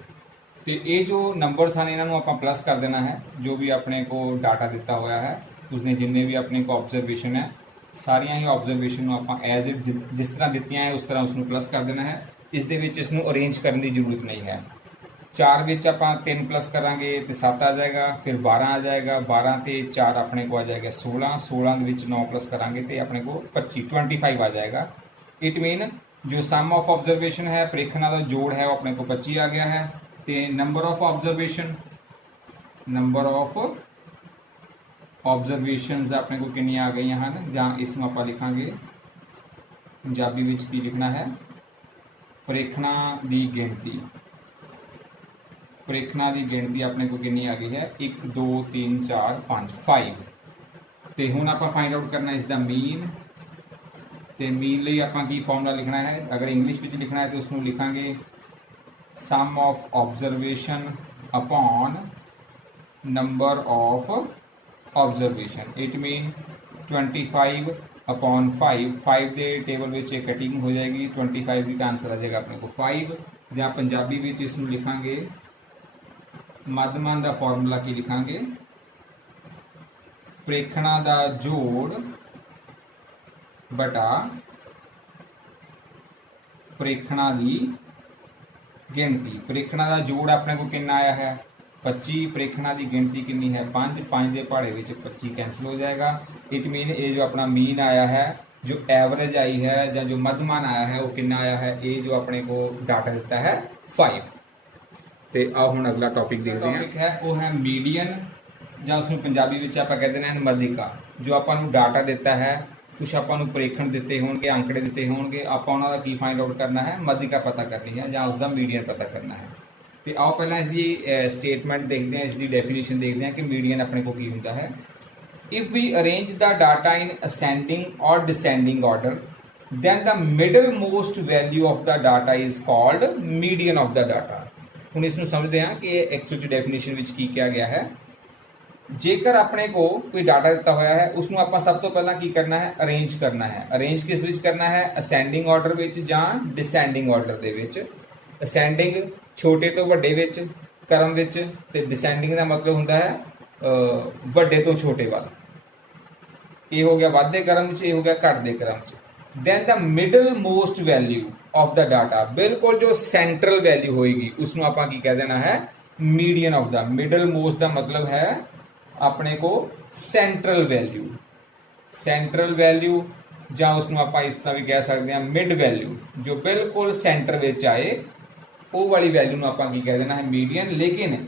ਤੇ ਇਹ ਜੋ ਨੰਬਰਸ ਹਨ ਇਹਨਾਂ ਨੂੰ ਆਪਾਂ ਪਲੱਸ ਕਰ ਦੇਣਾ ਹੈ। ਜੋ ਵੀ ਆਪਣੇ ਕੋ ਡਾਟਾ ਦਿੱਤਾ ਹੋਇਆ ਹੈ ਉਸਨੇ ਜਿੰਨੇ ਵੀ ਆਪਣੇ ਕੋ ਆਬਜ਼ਰਵੇਸ਼ਨ ਹੈ ਸਾਰੀਆਂ ਹੀ ਆਬਜ਼ਰਵੇਸ਼ਨ ਨੂੰ ਆਪਾਂ ਐਜ਼ ਇਟ ਜਿਸ ਤਰ੍ਹਾਂ ਦਿੱਤੀਆਂ ਹੈ ਉਸ ਤਰ੍ਹਾਂ ਉਸ ਨੂੰ ਪਲੱਸ ਕਰ ਦੇਣਾ ਹੈ। ਇਸ ਦੇ ਵਿੱਚ ਇਸ ਨੂੰ ਅਰੇਂਜ ਕਰਨ ਦੀ ਜ਼ਰੂਰਤ ਨਹੀਂ ਹੈ। 4 ਵਿੱਚ ਆਪਾਂ 3 ਪਲੱਸ ਕਰਾਂਗੇ ਤੇ 7 ਆ ਜਾਏਗਾ, ਫਿਰ 12 ਆ ਜਾਏਗਾ, 12 ਤੇ 4 ਆਪਣੇ को आ जाएगा 16, 16 ਦੇ ਵਿੱਚ 9 ਪਲੱਸ ਕਰਾਂਗੇ ਤੇ ਆਪਣੇ को 25 ਆ ਜਾਏਗਾ। ਇਟ ਮੀਨ ਜੋ ਸਮ ਆਫ ਆਬਜ਼ਰਵੇਸ਼ਨ ਹੈ ਪ੍ਰੇਖਣਾਂ ਦਾ ਜੋੜ ਹੈ ਉਹ ਆਪਣੇ को 25 ਆ ਗਿਆ ਹੈ। ਤੇ number of observation, number of observations ਆਪਣੇ को ਕਿੰਨੀਆਂ ਆ ਗਈਆਂ ਹਨ, ਜਾਂ ਇਸ ਨੂੰ ਆਪਾਂ ਲਿਖਾਂਗੇ ਪੰਜਾਬੀ ਵਿੱਚ ਕੀ ਲਿਖਣਾ ਹੈ, ਪ੍ਰੇਖਣਾਂ ਦੀ ਗਿਣਤੀ। ਪ੍ਰੇਖਣਾਂ ਦੀ ਗਿਣਤੀ ਆਪਣੇ को ਕਿੰਨੀ ਆ ਗਈ ਹੈ 1 2 3 4 5 5। ਤੇ ਹੁਣ ਆਪਾਂ ਫਾइंड ਆਊਟ ਕਰਨਾ ਇਸ ਦਾ ਮੀਨ। ਤੇ ਮੀਨ ਲਈ ਆਪਾਂ ਕੀ ਫਾਰਮੂਲਾ ਲਿਖਣਾ ਹੈ, ਅਗਰ ਇੰਗਲਿਸ਼ ਵਿੱਚ ਲਿਖਣਾ ਹੈ ਤਾਂ ਉਸ ਨੂੰ ਲਿਖਾਂਗੇ sum of observation upon number of observation. It mean 25 upon 5 ਦੇ ਟੇਬਲ ਵਿੱਚ ਇਹ ਕਟਿੰਗ ਹੋ ਜਾਏਗੀ, 25 ਦੀ ਆंसर ਆ ਜਾਏਗਾ ਆਪਣੇ को 5। ਜਾਂ ਪੰਜਾਬੀ ਵਿੱਚ ਇਸ ਨੂੰ ਲਿਖਾਂਗੇ ਮੱਧਮਾਨ ਦਾ ਫਾਰਮੂਲਾ ਕੀ ਲਿਖਾਂਗੇ, ਪ੍ਰੇਖਣਾਂ ਦਾ ਜੋੜ ਬਟਾ ਪ੍ਰੇਖਣਾਂ ਦੀ ਗਿਣਤੀ। ਪ੍ਰੇਖਣਾਂ ਦਾ ਜੋੜ ਆਪਣੇ को ਕਿੰਨਾ ਆਇਆ ਹੈ 25, ਪ੍ਰੇਖਣਾਂ ਦੀ ਗਿਣਤੀ ਕਿੰਨੀ ਹੈ 5, 5 ਦੇ ਪਹਾੜੇ ਵਿੱਚ 25 ਕੈਂਸਲ ਹੋ ਜਾएगा। इट मीन ये जो अपना मीन आया है, जो एवरेज आई है या जो मध्यमान आया है वो कितना आया है, ये जो अपने को डाटा देता है 5। तो आओ हम अगला टॉपिक देखते हैं। है वो है मीडियन, ਜਾਂ ਉਸਨੂੰ ਪੰਜਾਬੀ ਵਿੱਚ ਆਪਾਂ ਕਹਿੰਦੇ ਨੇ ਮੱਧਿਕਾ। ਜੋ ਆਪਾਂ ਨੂੰ ਡਾਟਾ ਦਿੱਤਾ ਹੈ, ਕੁਝ ਆਪਾਂ ਨੂੰ ਪ੍ਰੇਖਣ ਦਿੱਤੇ ਹੋਣਗੇ, ਅੰਕੜੇ ਦਿੱਤੇ ਹੋਣਗੇ, ਆਪਾਂ ਉਹਨਾਂ ਦਾ ਕੀ ਫਾइंड ਆਊਟ ਕਰਨਾ ਹੈ, ਮੱਧਿਕਾ ਪਤਾ ਕਰਨੀ ਹੈ ਜਾਂ ਉਸ ਦਾ ਮੀਡੀਅਨ ਪਤਾ ਕਰਨਾ ਹੈ। ਤੇ ਆਓ ਪਹਿਲਾਂ ਇਸ ਦੀ ਸਟੇਟਮੈਂਟ ਦੇਖਦੇ ਹਾਂ, ਇਸ ਦੀ ਡੈਫੀਨੇਸ਼ਨ ਦੇਖਦੇ ਹਾਂ ਕਿ ਮੀਡੀਅਨ ਆਪਣੇ ਕੋਲ ਕੀ ਹੁੰਦਾ ਹੈ। If we arrange the data in ascending or descending order, then the middle most value of the data is called median of the data। ਹੁਣ ਇਸ ਨੂੰ ਸਮਝਦੇ ਹਾਂ ਕਿ ਐਕਚੁਅਲ ਚ ਡੈਫੀਨੇਸ਼ਨ ਵਿੱਚ ਕੀ ਕਿਹਾ ਗਿਆ ਹੈ। ਜੇਕਰ ਆਪਣੇ ਕੋ ਕੋਈ ਡਾਟਾ ਦਿੱਤਾ ਹੋਇਆ ਹੈ ਉਸ ਨੂੰ ਆਪਾਂ ਸਭ ਤੋਂ ਪਹਿਲਾਂ ਕੀ ਕਰਨਾ ਹੈ, ਅਰੇਂਜ ਕਰਨਾ ਹੈ। ਅਰੇਂਜ ਕਿਸ ਵਿੱਚ ਕਰਨਾ ਹੈ, ਅਸੈਂਡਿੰਗ ਆਰਡਰ ਵਿੱਚ ਜਾਂ ਡਿਸੈਂਡਿੰਗ ਆਰਡਰ ਦੇ ਵਿੱਚ। ਅਸੈਂਡਿੰਗ ਛੋਟੇ ਤੋਂ ਵੱਡੇ ਵਿੱਚ ਕ੍ਰਮ ਵਿੱਚ, ਤੇ ਡਿਸੈਂਡਿੰਗ ਦਾ ਮਤਲਬ ਹੁੰਦਾ ਹੈ ਵੱਡੇ ਤੋਂ ਛੋਟੇ ਵੱਲ। ਇਹ ਹੋ ਗਿਆ ਵਾਧੇ ਕ੍ਰਮ ਚ, ਇਹ ਹੋ ਗਿਆ ਘਟਦੇ ਕ੍ਰਮ ਚ। then the middle most value of the data, ਬਿਲਕੁਲ ਜੋ ਸੈਂਟਰਲ ਵੈਲਿਊ ਹੋਏਗੀ ਉਸ ਨੂੰ ਆਪਾਂ ਕੀ ਕਹਿ ਦੇਣਾ ਹੈ, median of the। middle most ਦਾ ਮਤਲਬ ਹੈ ਆਪਣੇ ਕੋ ਸੈਂਟਰਲ ਵੈਲਿਊ। ਸੈਂਟਰਲ ਵੈਲਿਊ ਜਾਂ ਉਸ ਨੂੰ ਆਪਾਂ ਇਸ ਤਰ੍ਹਾਂ ਵੀ ਕਹਿ ਸਕਦੇ ਹਾਂ ਮਿਡ ਵੈਲਿਊ, ਜੋ ਬਿਲਕੁਲ ਸੈਂਟਰ ਵਿੱਚ ਆਏ ਉਹ ਵਾਲੀ ਵੈਲਿਊ ਨੂੰ ਆਪਾਂ ਕੀ ਕਹਿ ਦੇਣਾ ਹੈ, ਮੀਡੀਅਨ। ਲੇਕਿਨ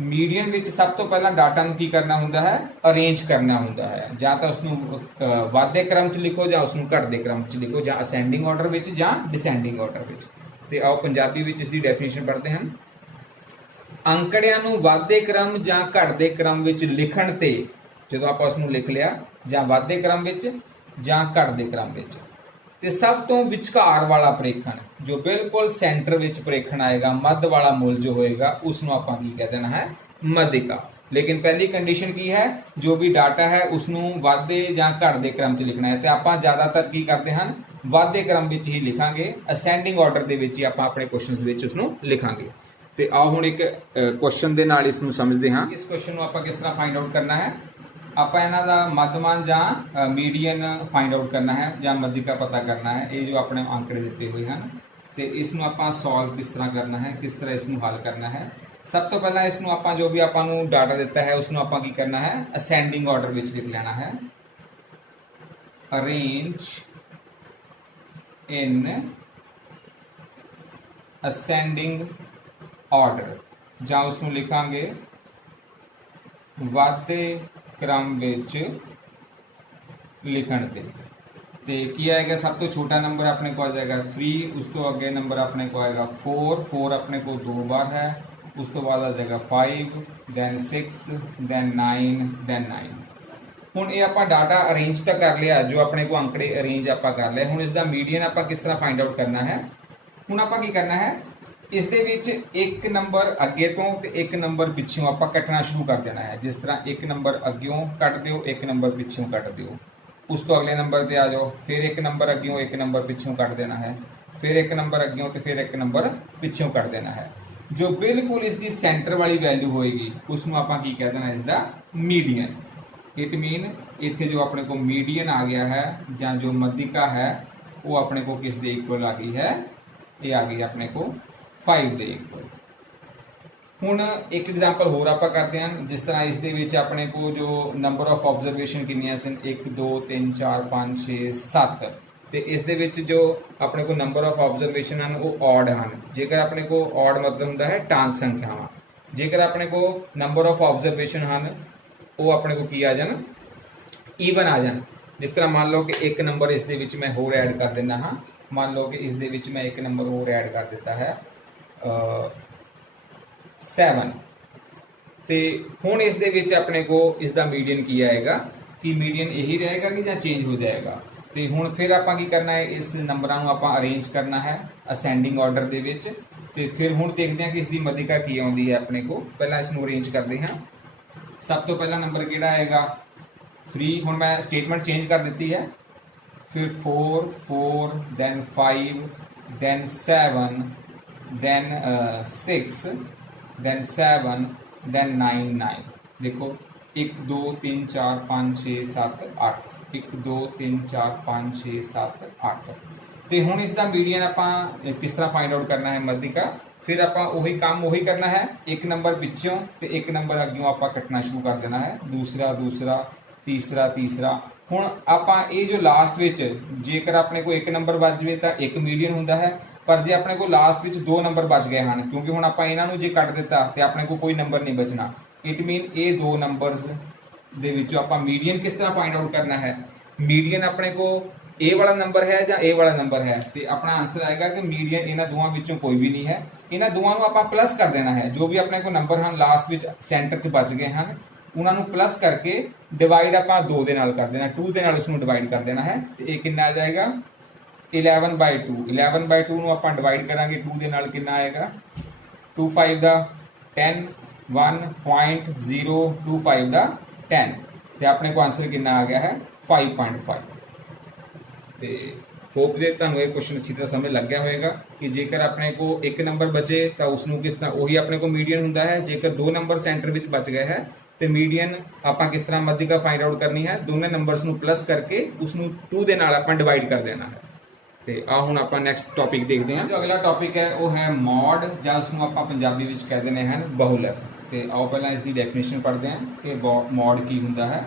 ਮੀਡੀਅਨ ਵਿੱਚ ਸਭ ਤੋਂ ਪਹਿਲਾਂ ਡਾਟਾ ਨੂੰ ਕੀ ਕਰਨਾ ਹੁੰਦਾ ਹੈ, ਅਰੇਂਜ ਕਰਨਾ ਹੁੰਦਾ ਹੈ। ਜਾਂ ਤਾਂ ਉਸ ਨੂੰ ਵਾਧੇ ਕ੍ਰਮ 'ਚ ਲਿਖੋ ਜਾਂ ਉਸ ਨੂੰ ਘਟਦੇ ਕ੍ਰਮ 'ਚ ਲਿਖੋ, ਜਾਂ ਅਸੈਂਡਿੰਗ ਆਰਡਰ ਵਿੱਚ ਜਾਂ ਡਿਸੈਂਡਿੰਗ ਆਰਡਰ ਵਿੱਚ। ਤੇ ਆਓ ਪੰਜਾਬੀ ਵਿੱਚ ਇਸ ਦੀ ਡੈਫੀਨੇਸ਼ਨ ਪੜ੍ਹਦੇ ਹਾਂ। ਅੰਕੜਿਆਂ ਨੂੰ ਵਾਧੇ ਕ੍ਰਮ ਜਾਂ ਘਟਦੇ ਕ੍ਰਮ ਵਿੱਚ ਲਿਖਣ ਤੇ, ਜਦੋਂ ਆਪਾਂ ਉਸ ਨੂੰ ਲਿਖ ਲਿਆ ਜਾਂ ਵਾਧੇ ਕ੍ਰਮ ਵਿੱਚ ਜਾਂ ਘਟਦੇ ਕ੍ਰਮ ਵਿੱਚ, ਤੇ ਸਭ ਤੋਂ ਵਿਚਕਾਰ ਵਾਲਾ ਪ੍ਰੇਖਣ ਜੋ ਬਿਲਕੁਲ ਸੈਂਟਰ ਵਿੱਚ ਪ੍ਰੇਖਣ ਆਏਗਾ, ਮੱਧ ਵਾਲਾ ਮੁੱਲ ਜੋ ਹੋਏਗਾ ਉਸ ਨੂੰ ਆਪਾਂ ਕੀ ਕਹਿ ਦੇਣਾ ਹੈ, ਮੱਧਿਕਾ। ਲੇਕਿਨ ਪਹਿਲੀ ਕੰਡੀਸ਼ਨ ਕੀ ਹੈ, ਜੋ ਵੀ ਡਾਟਾ ਹੈ ਉਸ ਨੂੰ ਵਾਧੇ ਜਾਂ ਘਟਦੇ ਕ੍ਰਮ 'ਚ ਲਿਖਣਾ ਹੈ। ਤੇ ਆਪਾਂ ਜ਼ਿਆਦਾਤਰ ਕੀ ਕਰਦੇ ਹਨ, ਵਾਧੇ ਕ੍ਰਮ ਵਿੱਚ ਹੀ ਲਿਖਾਂਗੇ, ਅਸੈਂਡਿੰਗ ਆਰਡਰ ਦੇ ਵਿੱਚ ਹੀ ਆਪਾਂ ਆਪਣੇ ਕੁਐਸਚਨਸ ਵਿੱਚ ਉਸ ਨੂੰ ਲਿਖਾਂਗੇ। ਤੇ ਆਓ ਹੁਣ ਇੱਕ ਕੁਐਸਚਨ ਦੇ ਨਾਲ ਇਸ ਨੂੰ ਸਮਝਦੇ ਹਾਂ। ਇਸ ਕੁਐਸਚਨ ਨੂੰ ਆਪਾਂ ਕਿਸ ਤਰ੍ਹਾਂ ਫਾਈਂਡ ਆਊਟ ਕਰਨਾ ਹੈ। ਆਪਾਂ ਇਹਨਾਂ ਦਾ ਮੱਧਮਾਨ ਜਾਂ ਮੀਡੀਅਨ ਫਾਈਂਡ ਆਊਟ ਕਰਨਾ ਹੈ ਜਾਂ ਮੱਧਿਕਾ ਪਤਾ ਕਰਨਾ ਹੈ। ਇਹ ਜੋ ਆਪਣੇ ਅੰਕੜੇ ਦਿੱਤੇ ਹੋਏ ਹਨ, ਤੇ ਇਸ ਨੂੰ ਆਪਾਂ ਸੋਲਵ ਕਿਸ ਤਰ੍ਹਾਂ ਕਰਨਾ ਹੈ, ਕਿਸ ਤਰ੍ਹਾਂ ਇਸ ਨੂੰ ਹੱਲ ਕਰਨਾ ਹੈ। ਸਭ ਤੋਂ ਪਹਿਲਾਂ ਇਸ ਨੂੰ ਆਪਾਂ ਜੋ ਵੀ ਆਪਾਂ ਨੂੰ ਡਾਟਾ ਦਿੱਤਾ ਹੈ ਉਸ ਨੂੰ ਆਪਾਂ ਕੀ ਕਰਨਾ ਹੈ, ਅਸੈਂਡਿੰਗ ਆਰਡਰ ਵਿੱਚ ਲਿਖ ਲੈਣਾ ਹੈ। ਅਰੇਂਜ ਇਨ ਅਸੈਂਡਿੰਗ ਆਰਡਰ, ਜਾਂ ਉਸ ਨੂੰ ਲਿਖਾਂਗੇ ਵਾਧੇ ਕ੍ਰਮ ਵਿੱਚ ਲਿਖਣ ਤੇ ਕੀ ਆਏਗਾ, ਸਭ ਤੋਂ ਛੋਟਾ ਨੰਬਰ ਆਪਣੇ को आ जाएगा 3, ਉਸ ਤੋਂ ਅੱਗੇ ਨੰਬਰ ਆਪਣੇ को आएगा 4 ਆਪਣੇ को 2 बार है, ਉਸ ਤੋਂ ਬਾਅਦ ਆ ਜਾਏਗਾ 5, then 6, then 9, then 9। ਹੁਣ ਇਹ ਆਪਾਂ ਡਾਟਾ ਅਰੇਂਜ ਤਾਂ ਕਰ ਲਿਆ, ਜੋ ਆਪਣੇ को ਅੰਕੜੇ ਅਰੇਂਜ ਆਪਾਂ ਕਰ ਲਿਆ। ਹੁਣ ਇਸ ਦਾ ਮੀਡੀਅਨ ਆਪਾਂ ਕਿਸ ਤਰ੍ਹਾਂ ਫਾਈਂਡ ਆਊਟ ਕਰਨਾ ਹੈ। ਹੁਣ ਆਪਾਂ ਕੀ ਕਰਨਾ ਹੈ, ਇਸ ਦੇ ਵਿੱਚ ਇੱਕ ਨੰਬਰ ਅੱਗੇ ਤੋਂ ਤੇ ਇੱਕ ਨੰਬਰ ਪਿੱਛੋਂ ਆਪਾਂ ਕੱਟਣਾ ਸ਼ੁਰੂ ਕਰ ਦੇਣਾ ਹੈ। ਜਿਸ ਤਰ੍ਹਾਂ ਇੱਕ ਨੰਬਰ ਅੱਗਿਓਂ ਕੱਟ ਦਿਓ, ਇੱਕ ਨੰਬਰ ਪਿੱਛੋਂ ਕੱਟ ਦਿਓ, ਉਸ ਤੋਂ ਅਗਲੇ ਨੰਬਰ ਤੇ ਆ ਜਾਓ, ਫਿਰ ਇੱਕ ਨੰਬਰ ਅੱਗਿਓਂ ਇੱਕ ਨੰਬਰ ਪਿੱਛੋਂ ਕੱਟ ਦੇਣਾ ਹੈ, ਫਿਰ ਇੱਕ ਨੰਬਰ ਅੱਗਿਓਂ ਤੇ ਫਿਰ ਇੱਕ ਨੰਬਰ ਪਿੱਛੋਂ ਕੱਟ ਦੇਣਾ ਹੈ। ਜੋ ਬਿਲਕੁਲ ਇਸ ਦੀ ਸੈਂਟਰ ਵਾਲੀ ਵੈਲਿਊ ਹੋਏਗੀ ਉਸ ਨੂੰ ਆਪਾਂ ਕੀ ਕਹਿ ਦੇਣਾ, ਇਸ ਦਾ ਮੀਡੀਅਨ। ਇਟ ਮੀਨ ਇੱਥੇ ਜੋ ਆਪਣੇ ਕੋਲ ਮੀਡੀਅਨ ਆ ਗਿਆ ਹੈ ਜਾਂ ਜੋ ਮੱਧਿਕਾ ਹੈ ਉਹ ਆਪਣੇ ਕੋਲ ਕਿਸ ਦੇ ਇਕੁਅਲ ਆ ਗਈ ਹੈ, ਇਹ ਆ ਗਈ ਆਪਣੇ ਕੋਲ 5 ਦੇ ਇਕੁਅਲ। ਹੁਣ ਇੱਕ ਐਗਜ਼ਾਮਪਲ ਹੋਰ ਆਪਾਂ ਕਰਦੇ ਹਾਂ। ਜਿਸ ਤਰ੍ਹਾਂ ਇਸ ਦੇ ਵਿੱਚ ਆਪਣੇ ਕੋਲ ਜੋ ਨੰਬਰ ਆਫ ਆਬਜ਼ਰਵੇਸ਼ਨ ਕਿੰਨੀਆਂ ਸਨ, 1 2 3 4 5 6 7, ਤੇ ਇਸ ਦੇ ਵਿੱਚ ਜੋ ਆਪਣੇ ਕੋਲ ਨੰਬਰ ਆਫ ਆਬਜ਼ਰਵੇਸ਼ਨ ਹਨ ਉਹ ਔਡ ਹਨ। ਜੇਕਰ ਆਪਣੇ ਕੋਲ ਔਡ ਮਤਲਬ ਹੁੰਦਾ ਹੈ ਟਾਂਕ ਸੰਖਿਆਵਾਂ। ਜੇਕਰ ਆਪਣੇ ਕੋਲ ਨੰਬਰ ਆਫ ਆਬਜ਼ਰਵੇਸ਼ਨ ਹਨ ਉਹ ਆਪਣੇ ਕੋਲ ਕੀ ਆ ਜਾਣ, ਈਵਨ ਆ ਜਾਣ। ਜਿਸ ਤਰ੍ਹਾਂ ਮੰਨ ਲਓ ਕਿ ਇੱਕ ਨੰਬਰ ਇਸ ਦੇ ਵਿੱਚ ਮੈਂ ਹੋਰ ਐਡ ਕਰ ਦਿੰਦਾ ਹਾਂ। ਮੰਨ ਲਓ ਕਿ ਇਸ ਦੇ ਵਿੱਚ ਮੈਂ ਇੱਕ ਨੰਬਰ ਹੋਰ ਐਡ ਕਰ ਦਿੱਤਾ ਹੈ 7, ਤੇ ਹੁਣ ਇਸ ਦੇ ਵਿੱਚ ਆਪਣੇ ਕੋ ਇਸ ਦਾ ਮੀਡੀਅਨ ਕੀ ਆਏਗਾ, ਕਿ ਮੀਡੀਅਨ ਇਹੀ ਰਹੇਗਾ ਕਿ ਜਾਂ ਚੇਂਜ ਹੋ ਜਾਏਗਾ। ਤੇ ਹੁਣ ਫਿਰ ਆਪਾਂ ਕੀ ਕਰਨਾ ਹੈ, ਇਸ ਨੰਬਰਾਂ ਨੂੰ ਆਪਾਂ ਅਰੇਂਜ ਕਰਨਾ ਹੈ ਅਸੈਂਡਿੰਗ ਆਰਡਰ ਦੇ ਵਿੱਚ। ਤੇ ਫਿਰ ਹੁਣ ਦੇਖਦੇ ਹਾਂ ਕਿ ਇਸ ਦੀ ਮੱਧਿਕਾ ਕੀ ਆਉਂਦੀ ਹੈ ਆਪਣੇ ਕੋ। ਪਹਿਲਾਂ ਇਸ ਨੂੰ ਅਰੇਂਜ ਕਰਦੇ ਹਾਂ। ਸਭ ਤੋਂ ਪਹਿਲਾ ਨੰਬਰ ਕਿਹੜਾ ਆਏਗਾ, 3। ਹੁਣ ਮੈਂ ਸਟੇਟਮੈਂਟ ਚੇਂਜ ਕਰ ਦਿੱਤੀ ਹੈ। ਫਿਰ 4 4, then 5, then 7, then 6, then 7, then 9 9। ਦੇਖੋ 1 2 3 4 5 6 7 8, 1 2 3 4 5 6 7 8। ਤੇ ਹੁਣ ਇਸ ਦਾ ਮੀਡੀਅਨ ਆਪਾਂ ਕਿਸ ਤਰ੍ਹਾਂ ਫਾਈਂਡ ਆਊਟ ਕਰਨਾ ਹੈ, ਮੱਧਿਕਾ। ਫਿਰ ਆਪਾਂ ਉਹੀ ਕੰਮ ਉਹੀ ਕਰਨਾ ਹੈ, ਇੱਕ ਨੰਬਰ ਪਿੱਛੋਂ ਤੇ ਇੱਕ ਨੰਬਰ ਅੱਗਿਓਂ ਆਪਾਂ ਕੱਟਣਾ ਸ਼ੁਰੂ ਕਰ ਦੇਣਾ ਹੈ, ਦੂਸਰਾ ਦੂਸਰਾ, ਤੀਸਰਾ ਤੀਸਰਾ। ਹੁਣ ਆਪਾਂ ਇਹ ਜੋ ਲਾਸਟ ਵਿੱਚ ਜੇਕਰ ਆਪਣੇ ਕੋਲ ਇੱਕ ਨੰਬਰ ਬਚ ਜਾਵੇ ਤਾਂ ਇੱਕ ਮੀਡੀਅਨ ਹੁੰਦਾ ਹੈ, ਪਰ ਜੇ ਆਪਣੇ ਕੋਲ ਲਾਸਟ ਵਿੱਚ 2 ਨੰਬਰ ਬਚ ਗਏ ਹਨ, ਕਿਉਂਕਿ ਹੁਣ ਆਪਾਂ ਇਹਨਾਂ ਨੂੰ ਜੇ ਕੱਟ ਦਿੱਤਾ ਤੇ ਆਪਣੇ ਕੋਲ ਕੋਈ ਨੰਬਰ ਨਹੀਂ ਬਚਣਾ। ਇਟ ਮੀਨ ਇਹ 2 ਨੰਬਰਸ ਦੇ ਵਿੱਚੋਂ ਆਪਾਂ ਮੀਡੀਅਨ ਕਿਸ ਤਰ੍ਹਾਂ ਫਾਈਂਡ ਆਊਟ ਕਰਨਾ ਹੈ। ਮੀਡੀਅਨ ਆਪਣੇ ਕੋਲ ਇਹ ਵਾਲਾ ਨੰਬਰ ਹੈ ਜਾਂ ਇਹ ਵਾਲਾ ਨੰਬਰ ਹੈ, ਤੇ ਆਪਣਾ ਆਨਸਰ ਆਏਗਾ ਕਿ ਮੀਡੀਅਨ ਇਹਨਾਂ ਦੋਵਾਂ ਵਿੱਚੋਂ ਕੋਈ ਵੀ ਨਹੀਂ ਹੈ। ਇਹਨਾਂ ਦੋਵਾਂ ਨੂੰ ਆਪਾਂ ਪਲੱਸ ਕਰ ਦੇਣਾ ਹੈ। ਜੋ ਵੀ ਆਪਣੇ ਕੋਲ ਨੰਬਰ ਹਨ ਲਾਸਟ ਵਿੱਚ ਸੈਂਟਰ 'ਚ ਬਚ ਗਏ ਹਨ ਉਹਨਾਂ ਨੂੰ ਪਲੱਸ ਕਰਕੇ ਡਿਵਾਈਡ ਆਪਾਂ 2 ਦੇ ਨਾਲ ਕਰ ਦੇਣਾ, 2 ਦੇ ਨਾਲ ਉਸ ਨੂੰ ਡਿਵਾਈਡ ਕਰ ਦੇਣਾ ਹੈ। ਤੇ ਇਹ ਕਿੰਨਾ ਆ ਜਾਏਗਾ, 11/2 11/2 ਨੂੰ ਆਪਾਂ ਡਿਵਾਈਡ ਕਰਾਂਗੇ 2 ਦੇ ਨਾਲ ਕਿੰਨਾ ਆਏਗਾ 2 5 ਦਾ 10 1.025 ਦਾ 10 ਤੇ ਆਪਣੇ ਕੋ ਆਨਸਰ ਕਿੰਨਾ ਆ ਗਿਆ ਹੈ 5.5 ਤੇ ਹੋਪ ਜੇ ਤੁਹਾਨੂੰ ਇਹ ਕੁਐਸਚਨ ਅੱਛੀ ਤਰ੍ਹਾਂ ਸਮਝ ਲੱਗ ਗਿਆ ਹੋਵੇਗਾ ਕਿ ਜੇਕਰ ਆਪਣੇ ਕੋ ਇੱਕ ਨੰਬਰ ਬਚੇ ਤਾਂ ਉਸ ਨੂੰ ਕਿਸ ਤਰ੍ਹਾਂ ਉਹੀ ਆਪਣੇ ਕੋ ਮੀਡੀਅਨ ਹੁੰਦਾ ਹੈ ਜੇਕਰ ਦੋ ਨੰਬਰ ਸੈਂਟਰ ਵਿੱਚ ਬਚ ਗਏ ਹੈ ਤੇ ਮੀਡੀਅਨ ਆਪਾਂ ਕਿਸ ਤਰ੍ਹਾਂ ਮੱਧਿਕਾ ਫਾਈਂਡ ਆਊਟ ਕਰਨੀ ਹੈ ਦੋਨੇ ਨੰਬਰਸ ਨੂੰ ਪਲੱਸ ਕਰਕੇ ਉਸ ਨੂੰ 2 ਦੇ ਨਾਲ ਆਪਾਂ ਡਿਵਾਈਡ ਕਰ ਦੇਣਾ ਹੈ ਤੇ ਆ ਹੁਣ ਆਪਾਂ ਨੈਕਸਟ ਟੌਪਿਕ ਦੇਖਦੇ ਹਾਂ ਜੋ ਅਗਲਾ ਟੌਪਿਕ ਹੈ ਉਹ ਹੈ ਮੋਡ ਜਾਂ ਉਸ ਨੂੰ ਆਪਾਂ ਪੰਜਾਬੀ ਵਿੱਚ ਕਹਿ ਦਿੰਦੇ ਹਨ ਬਹੁਲਕ ਤੇ ਆਓ ਪਹਿਲਾਂ ਇਸ ਦੀ ਡੈਫੀਨੇਸ਼ਨ ਪੜ੍ਹਦੇ ਹਾਂ ਕਿ ਮੋਡ ਕੀ ਹੁੰਦਾ ਹੈ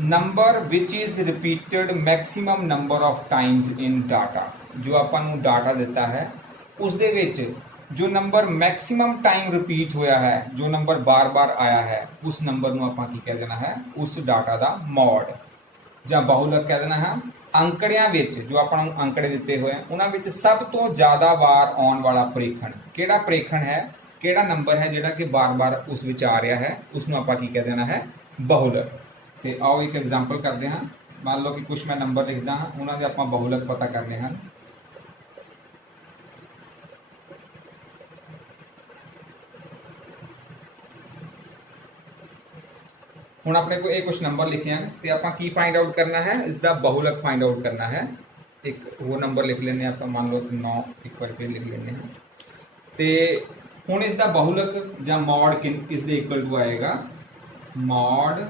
number which is repeated maximum number of Times in data ਜੋ ਆਪਾਂ ਨੂੰ ਡਾਟਾ ਦਿੱਤਾ ਹੈ ਉਸ ਦੇ ਵਿੱਚ ਜੋ ਨੰਬਰ ਮੈਕਸਿਮਮ ਟਾਈਮ ਰਿਪੀਟ ਹੋਇਆ ਹੈ ਜੋ ਨੰਬਰ ਬਾਰ-ਬਾਰ ਆਇਆ ਹੈ ਉਸ ਨੰਬਰ ਨੂੰ ਆਪਾਂ ਕੀ ਕਹਿ ਦੇਣਾ ਹੈ ਉਸ ਡਾਟਾ ਦਾ ਮੋਡ ਜਾਂ ਬਹੁਲਕ ਕਹਿ ਦੇਣਾ ਹੈ ਅੰਕੜਿਆਂ ਵਿੱਚ ਜੋ ਆਪਾਂ ਨੂੰ ਅੰਕੜੇ ਦਿੱਤੇ ਹੋਏ ਹਨ ਉਹਨਾਂ ਵਿੱਚ ਸਭ ਤੋਂ ਜ਼ਿਆਦਾ ਵਾਰ ਆਉਣ ਵਾਲਾ ਪ੍ਰੇਖਣ ਕਿਹੜਾ ਪ੍ਰੇਖਣ ਹੈ ਕਿਹੜਾ ਨੰਬਰ ਹੈ ਜਿਹੜਾ ਕਿ ਬਾਰ-ਬਾਰ ਉਸ ਵਿੱਚ ਆ ਰਿਹਾ ਹੈ ਉਸ ਨੂੰ ਆਪਾਂ ਕੀ ਕਹਿ ਦੇਣਾ ਹੈ ਬਹੁਲਕ ਤੇ ਆਓ ਇੱਕ ਐਗਜ਼ਾਮਪਲ ਕਰਦੇ ਹਾਂ ਮੰਨ ਲਓ ਕਿ ਕੁਝ ਮੈਂ ਨੰਬਰ ਲਿਖਦਾ ਹਾਂ ਉਹਨਾਂ ਦੇ ਆਪਾਂ ਬਹੁਲਕ ਪਤਾ ਕਰਨੇ ਹਨ ਹੁਣ ਆਪਣੇ को ਇਹ ਕੁਝ ਨੰਬਰ ਲਿਖੇ ਹਨ ਤੇ ਆਪਾਂ ਕੀ ਫਾਈਂਡ ਆਊਟ ਕਰਨਾ ਹੈ ਇਸ ਦਾ ਬਹੁਲਕ ਫਾਈਂਡ ਆਊਟ ਕਰਨਾ ਹੈ ਇੱਕ ਉਹ ਨੰਬਰ ਲਿਖ ਲੈਣੇ ਆਪਾਂ ਮੰਨ ਲਓ 9 ਇੱਕ ਵਾਰ ਫਿਰ ਲਿਖ ਲੈਣੇ ਹਾਂ ਤੇ ਹੁਣ ਇਸ ਦਾ ਬਹੁਲਕ ਜਾਂ ਮੋਡ ਕਿਸ ਦੇ ਇਕੁਅਲ ਟੂ ਆਏਗਾ ਮੋਡ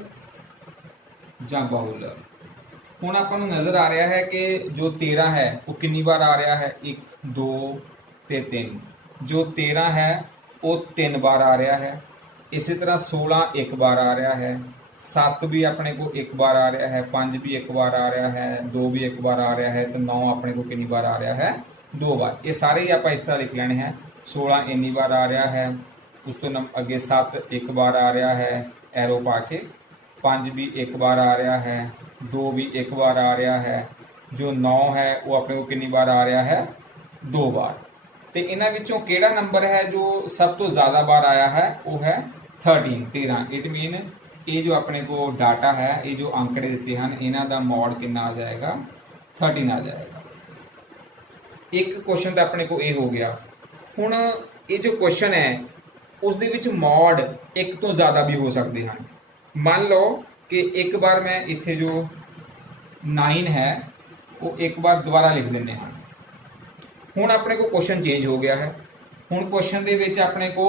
ਜਾਂ ਬਹੁਲਕ ਹੁਣ ਆਪਾਂ ਨੂੰ ਨਜ਼ਰ ਆ ਰਿਹਾ ਹੈ ਕਿ ਜੋ 13 ਹੈ ਉਹ ਕਿੰਨੀ ਵਾਰ ਆ ਰਿਹਾ ਹੈ 1 2 ਤੇ 3 ਜੋ 13 ਹੈ ਉਹ 3 ਵਾਰ ਆ ਰਿਹਾ ਹੈ ਇਸੇ ਤਰ੍ਹਾਂ 16 ਇੱਕ ਵਾਰ ਆ ਰਿਹਾ ਹੈ 7 ਵੀ ਆਪਣੇ को एक बार आ रहा है 5 भी एक बार आ रहा है 2 भी एक बार आ रहा है तो 9 अपने को कितनी बार आ रहा है 2 बार ये सारे ही आप इस तरह लिख लेने हैं 16 इन्नी बार आ रहा है उस तो अगे 7 एक बार आ रहा है एरो पा के 5 भी एक बार आ रहा है 2 भी एक बार आ रहा है जो 9 है वो अपने को कितनी बार आ रहा है 2 बार तो इन्हां विचों केड़ा नंबर है जो सब तो ज़्यादा बार आया है वो है 13 इट मीन ये जो अपने को डाटा है ये जो आंकड़े दिते हैं इन्हां दा मॉड कितना आ जाएगा 13 आ जाएगा एक क्वेश्चन तो अपने को ये हो गया हुण ये जो क्वेश्चन है उस दे विच मॉड एक तो ज़्यादा भी हो सकते हैं मान लो कि एक बार मैं इत्थे जो 9 है वो एक बार दोबारा लिख देने हैं हुण अपने को क्वेश्चन चेंज हो गया है हुण क्वेश्चन दे विच अपने को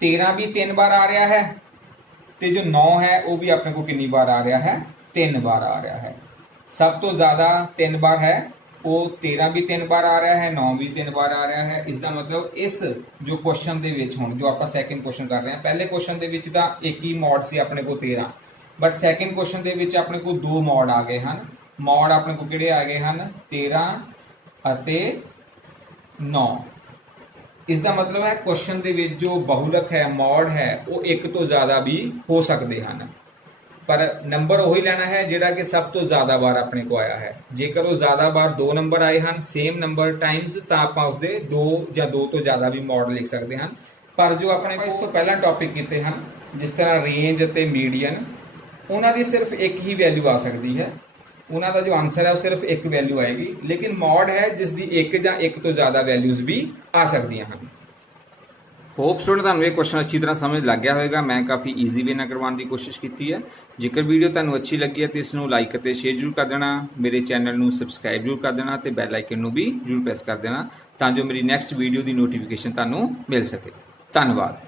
13 भी 3 बार आ रहा है तो जो 9 है वो भी अपने को कितनी बार आ रहा है 3 बार आ रहा है सब तो ज़्यादा 3 बार है वो 13 भी 3 बार आ रहा है 9 भी 3 बार आ रहा है इसका मतलब इस जो क्वेश्चन दे विच हुण जो आप सैकेंड क्वेश्चन कर रहे हैं पहले क्वेश्चन दे विच तां एक ही मॉड से अपने को 13 बट सैकेंड क्वेश्चन दे विच अपने को 2 मॉड आ गए हैं मॉड अपने को किहड़े आ गए हैं 13 अते 9 इसका मतलब है क्वेश्चन दे विच जो बहुलक है मॉड है वो एक तो ज़्यादा भी हो सकते हैं पर नंबर वही लेना है जिहड़ा कि सब तो ज़्यादा बार अपने को आया है जेकर वो ज़्यादा बार 2 नंबर आए हैं सेम नंबर टाइम्स तो आप उसके 2 या 2 तो ज़्यादा भी मॉड लिख सकते हैं पर जो अपने इस तो पहला टॉपिक किए हैं जिस तरह रेंज और मीडियन उन्होंने सिर्फ एक ही वैल्यू आ सकती है उन्हों का जो आंसर है वो सिर्फ एक वैल्यू आएगी लेकिन मॉड है जिसकी एक या एक तो ज़्यादा वैल्यूज़ भी आ सकती हैं होप स्टूडेंट तुहानूं ये क्वेश्चन अच्छी तरह समझ लग गया होगा मैं काफ़ी ईजी वे नाल करवाने की कोशिश की है जेकर वीडियो तुहानूं अच्छी लगी है तो इसनूं लाइक और शेयर जरूर कर देना मेरे चैनल नूं सबसक्राइब जरूर कर देना तो बैल आइकन नूं भी जरूर प्रेस कर देना तां जो मेरी नैक्सट वीडियो की नोटिफिकेशन तुहानूं मिल सके धन्यवाद।